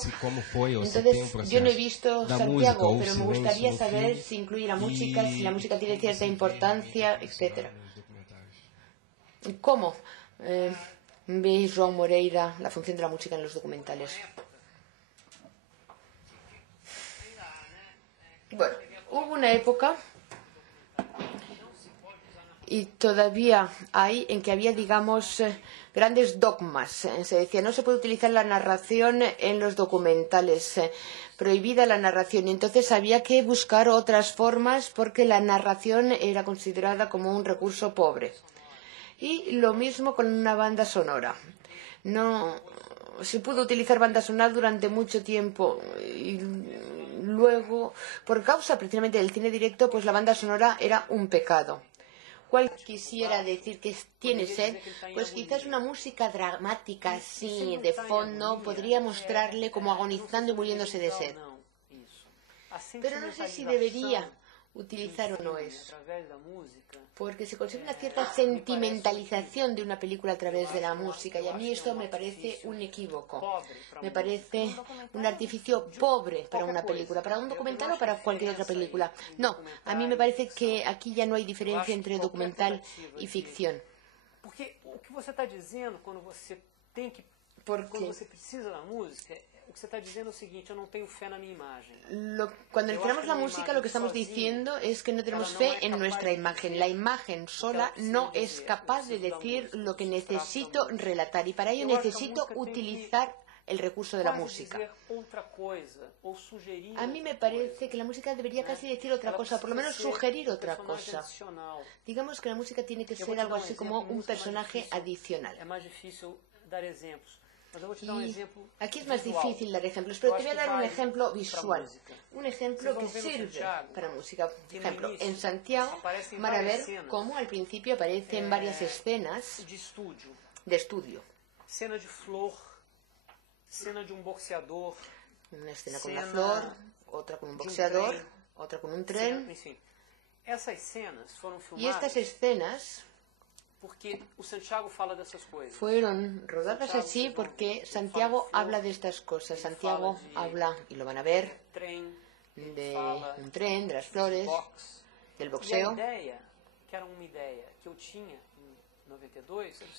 Entonces, yo no he visto Santiago, pero me gustaría saber si incluye la música, si la música tiene cierta importancia, etc. ¿Cómo ve João Moreira la función de la música en los documentales? Bueno, hubo una época, y todavía hay, en que había, digamos, grandes dogmas. Se decía, no se puede utilizar la narración en los documentales, prohibida la narración. Y entonces había que buscar otras formas porque la narración era considerada como un recurso pobre. Y lo mismo con una banda sonora. No se pudo utilizar banda sonora durante mucho tiempo y luego, por causa precisamente del cine directo, pues la banda sonora era un pecado. ¿Cuál quisiera decir que tiene sed? Pues quizás una música dramática así de fondo podría mostrarle como agonizando y muriéndose de sed. Pero no sé si debería utilizar o no eso, porque se consigue una cierta sentimentalización de una película a través de la música, y a mí esto me parece un equívoco, me parece un artificio pobre para una película, para un documental o para cualquier otra película. No, a mí me parece que aquí ya no hay diferencia entre documental y ficción. Porque o que você está dizendo quando você tem que, quando você precisa da música, o que você está dizendo es lo siguiente: yo no tengo fe en mi imagen. Cuando entramos la música, lo que estamos diciendo es que no tenemos fe en nuestra imagen. La imagen sola no es capaz de decir lo que necesito relatar, y para ello necesito utilizar el recurso de la música. A mí me parece que la música debería casi decir otra cosa, por lo menos sugerir otra cosa. Digamos que la música tiene que ser algo así como un personaje adicional. Y aquí es más difícil dar ejemplos, pero te voy a dar un ejemplo visual, un ejemplo que sirve para música. Por ejemplo, en Santiago van a ver cómo al principio aparecen varias escenas de estudio. Escena de flor, escena de un boxeador. Una escena con una flor, otra con un boxeador, otra con un tren. Y estas escenas porque o Santiago fala dessas coisas. Fueron rodadas así porque Santiago habla de estas cosas. Santiago habla, y lo van a ver, de un tren, de las flores, del boxeo.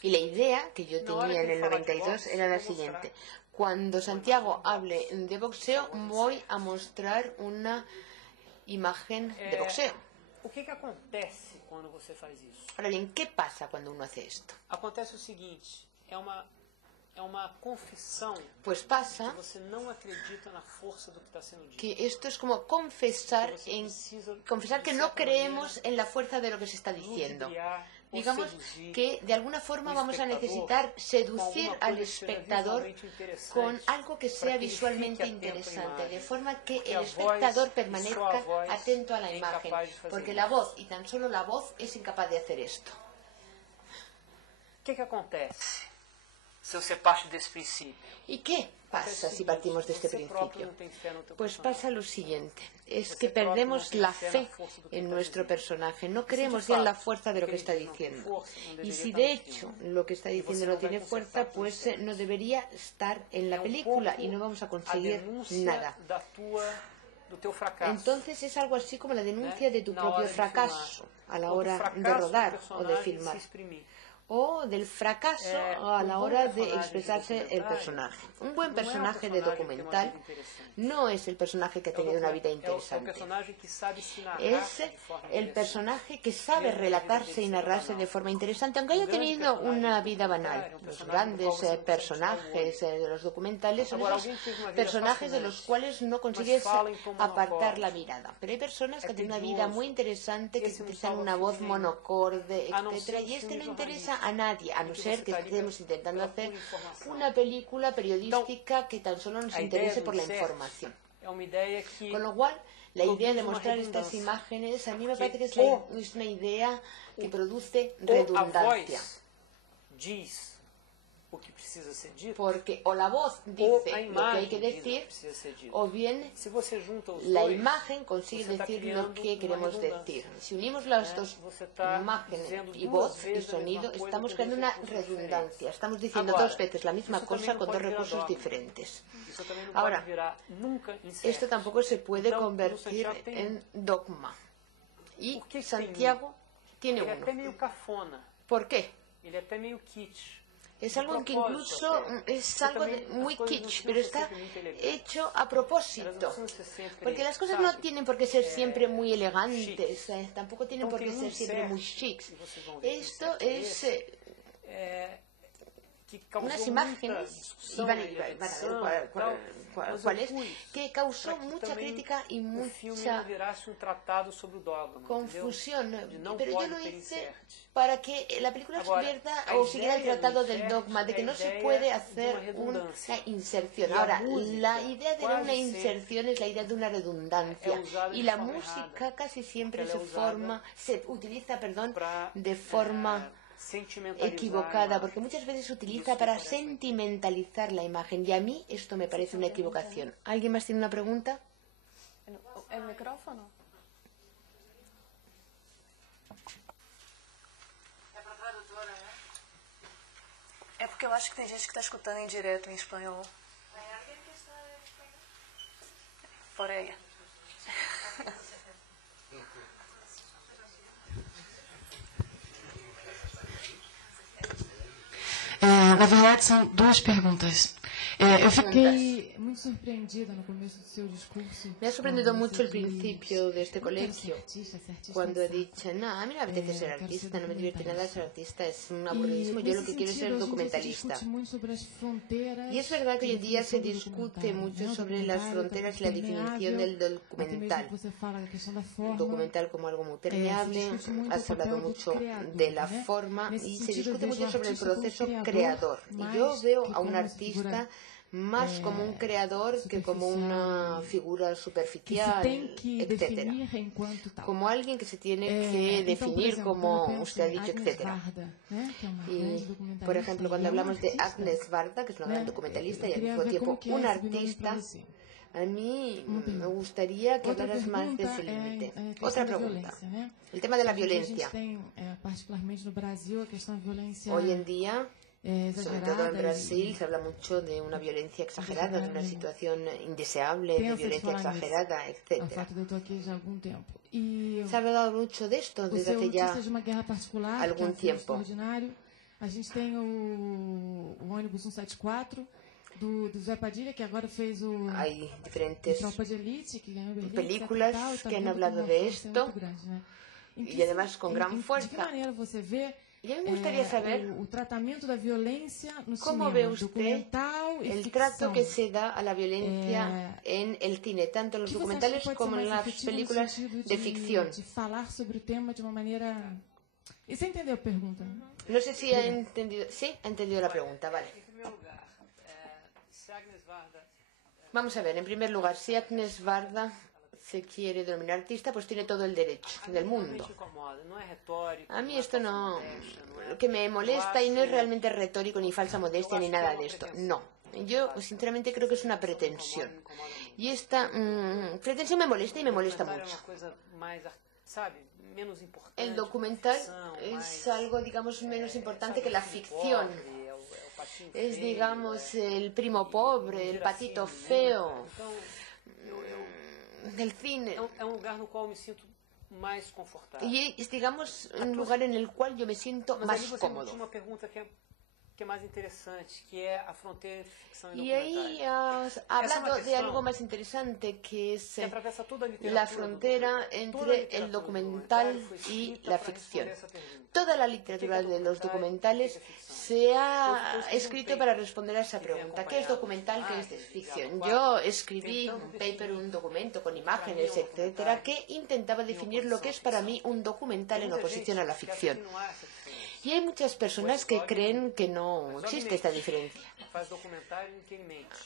Y la idea que yo tenía en el 92 era la siguiente: cuando Santiago hable de boxeo, voy a mostrar una imagen de boxeo. O que acontece quando você faz isso? Ahora bien, ¿qué pasa cuando uno hace esto? Acontece o seguinte: é uma confissão. Pues pasa que você não acredita na força do que está sendo dito. Que esto es como confesar que no creemos en la fuerza de lo que se está diciendo. Digamos que de alguna forma vamos a necesitar seducir al espectador con algo que sea visualmente interesante, de forma que el espectador permanezca atento a la imagen, porque la voz, y tan solo la voz, es incapaz de hacer esto. ¿Qué acontece si você parte desse princípio? ¿Y qué pasa si partimos de este principio? Pues pasa lo siguiente: es que perdemos la fe en nuestro personaje, no creemos ya en la fuerza de lo que está diciendo. Y si de hecho lo que está diciendo no tiene fuerza, pues no debería estar en la película y no vamos a conseguir nada. Entonces es algo así como la denuncia de tu propio fracaso a la hora de rodar o de filmar. o del fracaso a la hora de expresarse el personaje. Un buen personaje de documental no es el personaje que ha tenido una vida interesante. Es el personaje que sabe relatarse y narrarse de forma interesante, aunque haya tenido una vida banal. Los grandes personajes de los documentales son esos personajes de los cuales no consigues apartar la mirada. Pero hay personas que tienen una vida muy interesante, que utilizan una voz monocorde, etc. Y no interesa a nadie, a no ser que estemos intentando hacer una película periodística que tan solo nos interese por la información. Con lo cual, la idea de mostrar estas imágenes, a mí me parece que es una idea que produce redundancia. Porque o la voz dice lo que hay que decir, o bien la imagen consigue decir lo que queremos decir. Si unimos las dos imágenes, y voz y sonido, estamos creando una redundancia. Estamos diciendo dos veces la misma cosa con dos recursos diferentes. Ahora, esto tampoco se puede convertir en dogma. Y Santiago tiene uno. ¿Por qué? Es algo que incluso es algo muy kitsch, pero está hecho a propósito. Porque las cosas no tienen por qué ser siempre muy elegantes, tampoco tienen por qué ser siempre muy chics. Esto es unas imágenes, y van a ver cuál es, que causó mucha crítica y mucha confusión. Pero yo lo hice para que la película se convierta o siguiera el tratado del dogma, de que no se puede hacer una inserción. Ahora, la idea de una inserción es la idea de una redundancia. Y la música casi siempre se utiliza de forma equivocada, porque muchas veces se utiliza para sentimentalizar la imagen, y a mí esto me parece una equivocación. ¿Alguien más tiene una pregunta? El micrófono. É porque eu acho que tem gente que está escutando em direto em espanhol. Fora ella. Na verdade, são duas perguntas. Eu fiquei muito surpreendida no começo do seu discurso. Me ha sorprendido mucho el principio de este colegio, cuando he dicho, no, a mí no me apetece ser artista, no me divierte nada ser artista, es un aburridismo, yo lo que quiero es ser documentalista. Y es verdad que hoy en día se discute mucho sobre las fronteras y la definición del documental. Documental como algo muy permeable, has hablado mucho de la forma y se discute mucho sobre el proceso creador. Y yo veo a un artista más como un creador que como una figura superficial, etcétera. Como alguien que se tiene que definir, como usted ha dicho, etcétera. Y, por ejemplo, cuando hablamos de Agnes Varda, que es una gran documentalista y al mismo tiempo un artista, a mí me gustaría que hablaras más de ese límite. Otra pregunta. El tema de la violencia. Hoy en día, sobre todo en Brasil, se habla mucho de una violencia exagerada, de una situación indeseable, de violencia exagerada, etc. Se ha hablado mucho de esto desde hace ya algún tiempo. A gente tem o ônibus 174 do Zé Padilha, que agora fez Hay diferentes Tropa de Elite, que ganhou Berlim, películas que han hablado de esto, y además con gran fuerza. ¿De qué manera você vê y a mí me gustaría saber o tratamento da violência no cómo cinema, ve usted documental e el ficção? trato que se da a la violencia en el cine, tanto en los documentales como en las películas de ficción. De falar sobre o tema de uma maneira... ¿Y se entendió a pergunta? No sé si ha entendido. Sí, ha entendido la pregunta, vale. Vamos a ver, en primer lugar, si Agnes Varda se quiere denominar artista, pues tiene todo el derecho del mundo. A mí esto no... Lo que me molesta, y no es realmente retórico, ni falsa modestia, ni nada de esto. No. Yo, sinceramente, creo que es una pretensión. Y esta pretensión me molesta y me molesta mucho. El documental es algo, digamos, menos importante que la ficción. Es, digamos, el primo pobre, el patito feo del cine. mais confortável. Y es, digamos, un lugar en el cual yo me siento Mas más ali você cómodo. tinha uma pergunta que é mais interessante, que é a fronteira entre ficção e Y documentário. ahí has hablado de algo más interesante, que es Que atravessa toda a literatura la frontera toda a entre literatura el do documental foi y escrita la para ficción. responder essa pergunta. Toda la literatura de los documentales se ha escrito para responder a esa pregunta. ¿Qué es documental? ¿Qué es ficción? Yo escribí un paper, un documento con imágenes, etcétera, que intentaba definir lo que es para mí un documental en oposición a la ficción. Y hay muchas personas que creen que no existe esta diferencia. Faz documentário em que ele mente.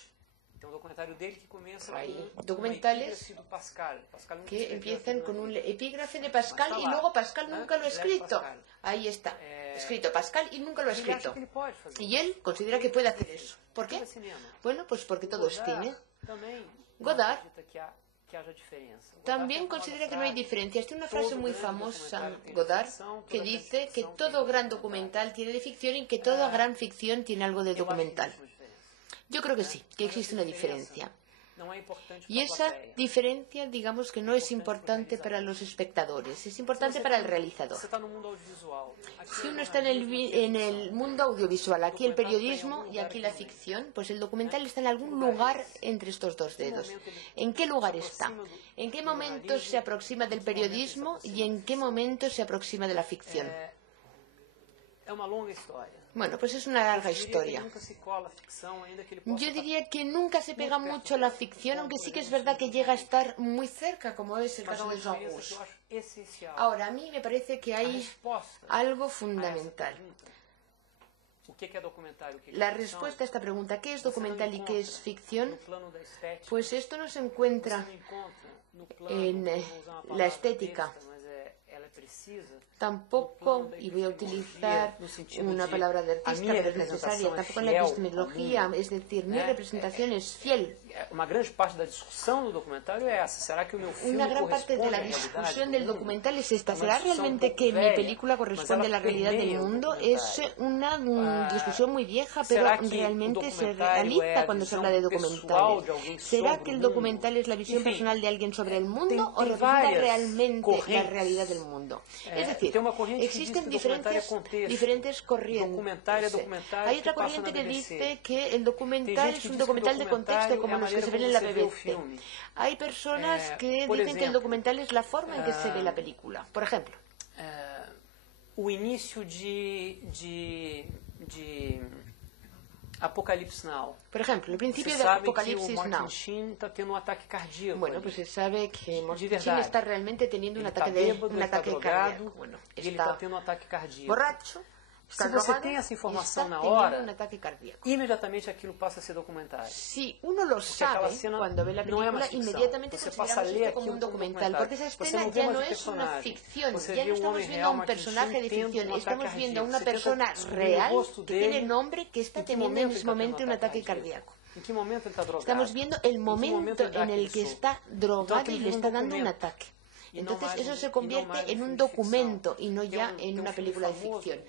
Tem um documentário dele que começa Hay com documentales do Pascal. Pascal nunca que escreveu empiezan aquilo con na un vida. epígrafe de Pascal y luego Pascal nunca lo ha escrito. Ahí está, escrito Pascal y nunca lo ha Ele acha escrito. que ele pode fazer. Y él considera que puede hacer eso. ¿Por qué? Tudo é cinema. Bueno, pues porque todo es cine. Também Godard acredita que haja diferença. También considera que no hay diferencias. Tiene una frase muy famosa, Godard, que dice que todo gran documental tiene de ficción y que toda gran ficción tiene algo de documental. Yo creo que sí, que existe una diferencia. Y esa diferencia, digamos que no es importante para los espectadores, es importante para el realizador. Si uno está en el mundo audiovisual, aquí el periodismo y aquí la ficción, pues el documental está en algún lugar entre estos dos dedos. ¿En qué lugar está? ¿En qué momento se aproxima del periodismo y en qué momento se aproxima de la ficción? Bueno, pues es una larga historia. Yo diría que nunca se pega mucho la ficción, aunque sí que es verdad que llega a estar muy cerca, como es el caso de Jean Rouge. Ahora, a mí me parece que hay algo fundamental. La respuesta a esta pregunta, ¿qué es documental y qué es ficción? Pues esto no se encuentra en la estética. Tampoco, y voy a utilizar una palabra de artista, pero es necesaria, tampoco en la epistemología, es decir, mi representación es fiel. Una gran parte de la discusión del documental es esa. ¿Será que mi filme Una gran parte de la discusión del documental es esta. ¿Será realmente que mi película corresponde a la realidad del mundo? Es una discusión muy vieja, pero realmente se realiza cuando se habla de documentales. ¿Será que el documental es la visión personal de alguien sobre el mundo o representa realmente la realidad del mundo? Es decir, existen diferentes corrientes. Hay otra corriente que dice que el documental es un documental de contexto, como los que se ven en la BBC. Hay personas que dicen que el documental es la forma en que se ve la película. Por ejemplo, o inicio de Apocalipse Now. Por ejemplo, el principio de Apocalipsis Now. Está teniendo un ataque cardíaco. Bueno, pues se sabe que Martin Sheen está realmente teniendo un ataque cardíaco. Bueno, está borracho. Se você tem essa informação na hora, inmediatamente aquilo passa a ser documentário. Si uno lo sabe cuando ve la película, inmediatamente consideramos esto como un documental, porque esa escena ya no es una ficción, ya no estamos viendo a un personaje de ficción, estamos viendo a una persona real que tiene nombre, que está teniendo en ese momento un ataque cardíaco. Estamos viendo el momento en el que está drogado y le está dando un ataque. Entonces eso se convierte en un documento y no ya en una película de ficción.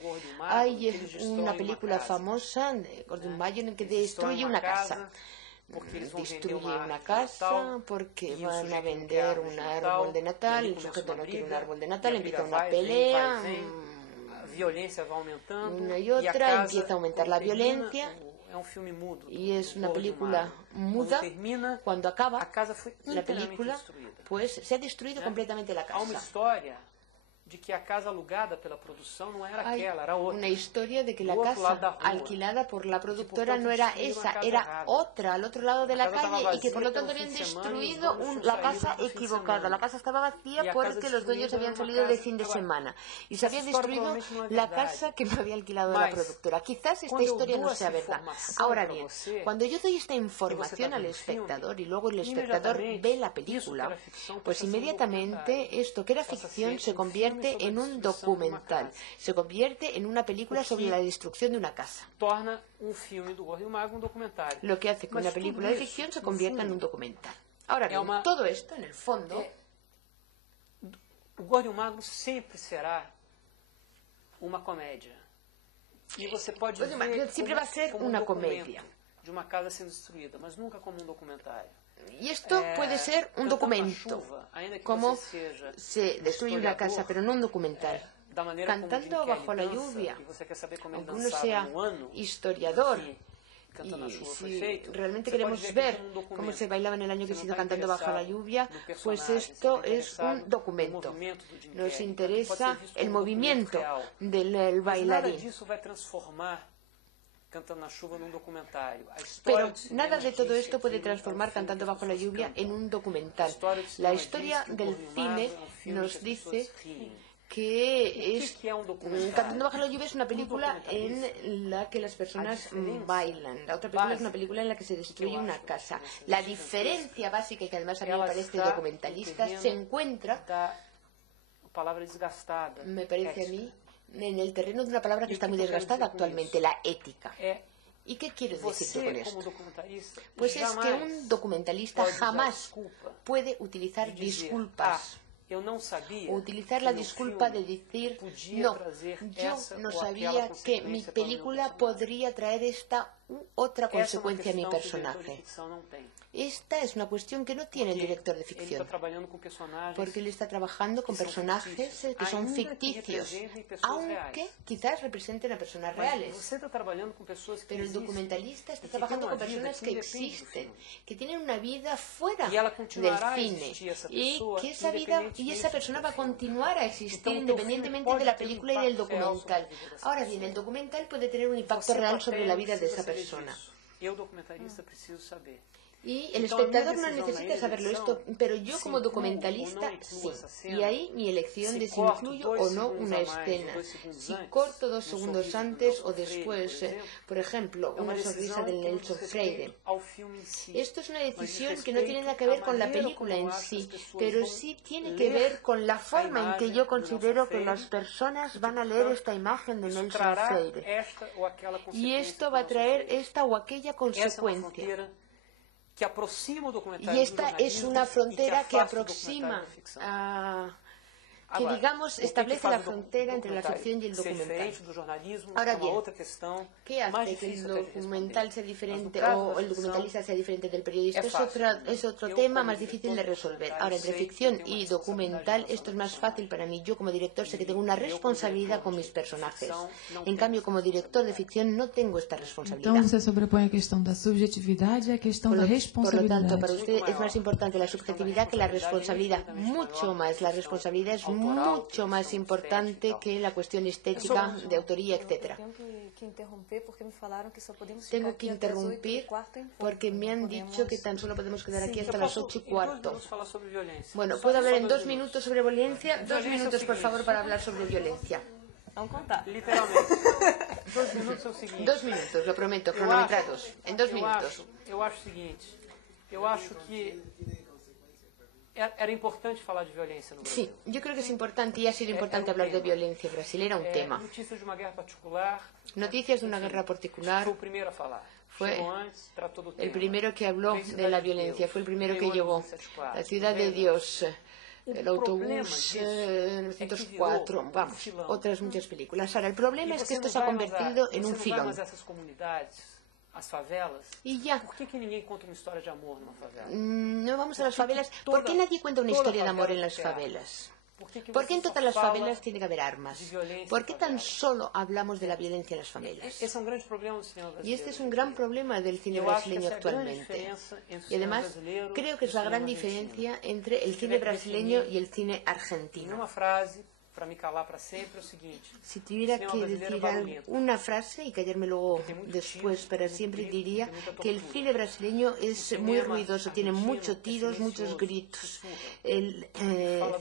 Hay una película famosa de Gordon Mayer en que destruye una casa. Destruye una casa porque van a vender un árbol de Natal, el sujeto no quiere un árbol de Natal, empieza una pelea, una y otra, empieza a aumentar la violencia. Y es una película muda. Cuando acaba la película, pues se ha destruido completamente la casa. de que a casa alugada pela produção não era Hay aquela, era outra. una historia de que la casa alquilada por la productora no era esa, era otra, al otro lado de la calle, y que por lo tanto habían destruido la casa equivocada. La casa estaba vacía porque los dueños habían salido de fin de semana y se había destruido la casa que no había alquilado la productora. Quizás esta historia no sea verdad. Ahora bien, cuando yo doy esta información al espectador y luego el espectador ve la película, pues inmediatamente esto que era ficción se convierte en un documental, se convierte en una película sobre la destrucción de una casa. Lo que hace que una película de ficción se convierta en un documental. Ahora bien, todo esto en el fondo, o Gordo e o Magro sempre será uma comédia. E você pode ver siempre va a ser una comedia. de uma casa sendo destruída, mas nunca como um documentário. Y esto puede ser un documento, como se destruye una casa, pero no un documental. Cantando bajo la lluvia, aunque uno sea historiador, y si realmente queremos ver cómo se bailaba en el año que se hizo Cantando bajo la lluvia, pues esto es un documento. Nos interesa el movimiento del bailarín. Pero nada de todo esto puede transformar Cantando bajo la lluvia en un documental. La historia del cine nos dice que Cantando bajo la lluvia es una película en la que las personas bailan. La otra película es una película en la que se destruye una casa. La diferencia básica, y que además a mí me parece documentalista, se encuentra, me parece a mí, en el terreno de una palabra que está muy desgastada actualmente, la ética. ¿Y qué quiero decir con esto? Pues es que un documentalista jamás puede utilizar disculpas. O utilizar la disculpa de decir, no, yo no sabía que mi película podría traer esta u otra consecuencia a mi personaje. Esta es una cuestión que no tiene el director de ficción, porque él está trabajando con personajes que son ficticios, aunque quizás representen a personas reales. Pero el documentalista está trabajando con personas que existen, que tienen una vida fuera del cine, y que esa vida y esa persona va a continuar a existir independientemente de la película y del documental. Ahora bien, el documental puede tener un impacto real sobre la vida de esa persona. Y el espectador no necesita saberlo esto, pero yo como documentalista sí. Y ahí mi elección de si incluyo o no una escena, si corto 2 segundos antes o después, por ejemplo, una sonrisa de Nelson Freire. Esto es una decisión que no tiene nada que ver con la película en sí, pero sí tiene que ver con la forma en que yo considero que las personas van a leer esta imagen de Nelson Freire. Y esto va a traer esta o aquella consecuencia. Y esta es una frontera que aproxima, que digamos establece la frontera entre la ficción y el documental. Ahora bien, ¿qué hace que el documental sea diferente o el documentalista sea diferente del periodista? Es otro tema más difícil de resolver. Ahora, entre ficción y documental, esto es más fácil para mí. Yo como director sé que tengo una responsabilidad con mis personajes. En cambio, como director de ficción no tengo esta responsabilidad. Entonces se sobrepone la cuestión de la subjetividad y la cuestión de la responsabilidad. Por lo tanto, para usted es más importante la subjetividad que la responsabilidad. Mucho más. La responsabilidad es mucho más importante que la cuestión estética, de autoría, etc. Tengo que interrumpir porque me han dicho que tan solo podemos quedar aquí hasta las 8:15. Bueno, ¿puedo hablar en 2 minutos sobre violencia? 2 minutos, por favor, para hablar sobre violencia. Vamos contar. Literalmente. 2 minutos é o seguinte. 2 minutos, lo prometo, cronometrados. En 2 minutos. Eu acho o seguinte. Eu acho que era importante falar de violência no Brasil. Sí, yo creo que es importante y ha sido importante hablar de violencia en Brasil. Era un tema. Noticias de uma guerra particular. Noticias de una guerra particular. Fue el primero a falar. Fue el primero que habló de la violencia. Fue el primero que llegó. La ciudad de Dios. El autobús 904, vamos, otras muchas películas. Ahora, el problema es que esto se ha convertido en un filón. Y ya. ¿Por qué ninguém conta una historia de amor en una favela? No vamos a las favelas. ¿Por qué nadie cuenta una historia de amor en las favelas? ¿Por qué en todas las favelas tiene que haber armas? ¿Por qué tan solo hablamos de la violencia en las favelas? Y este es un gran problema del cine brasileño actualmente. Y además, creo que es la gran diferencia entre el cine brasileño y el cine argentino. Si tuviera que decir una frase y callarme luego después para siempre, diría que el cine brasileño es muy ruidoso, tiene muchos tiros, muchos gritos. El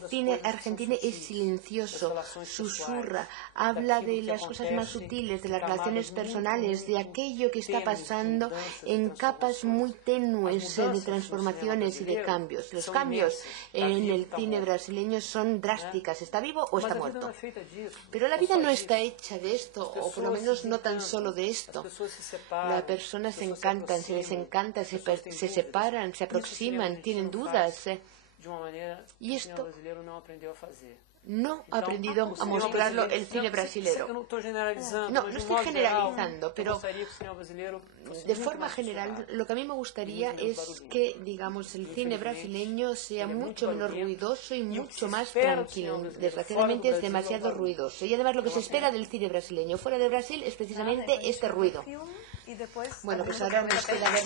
cine argentino es silencioso, susurra, habla de las cosas más sutiles, de las relaciones personales, de aquello que está pasando en capas muy tenues de transformaciones y de cambios. Los cambios en el cine brasileño son drásticas. ¿Está vivo o está muerto? Pero la vida no está hecha de esto, o por lo menos no tan solo de esto. Las personas se encantan, se les encanta, se separan, se aproximan, tienen dudas. de uma maneira que o cinema brasileiro não aprendeu a fazer. No ha aprendido a mostrarlo el cine brasilero. No, no estoy generalizando, pero de forma general lo que a mí me gustaría es que, digamos, el cine brasileño sea mucho menos ruidoso y mucho más tranquilo. Desgraciadamente es demasiado ruidoso. Y además lo que se espera del cine brasileño fuera de Brasil es precisamente este ruido. Bueno, pues ahora nos queda ver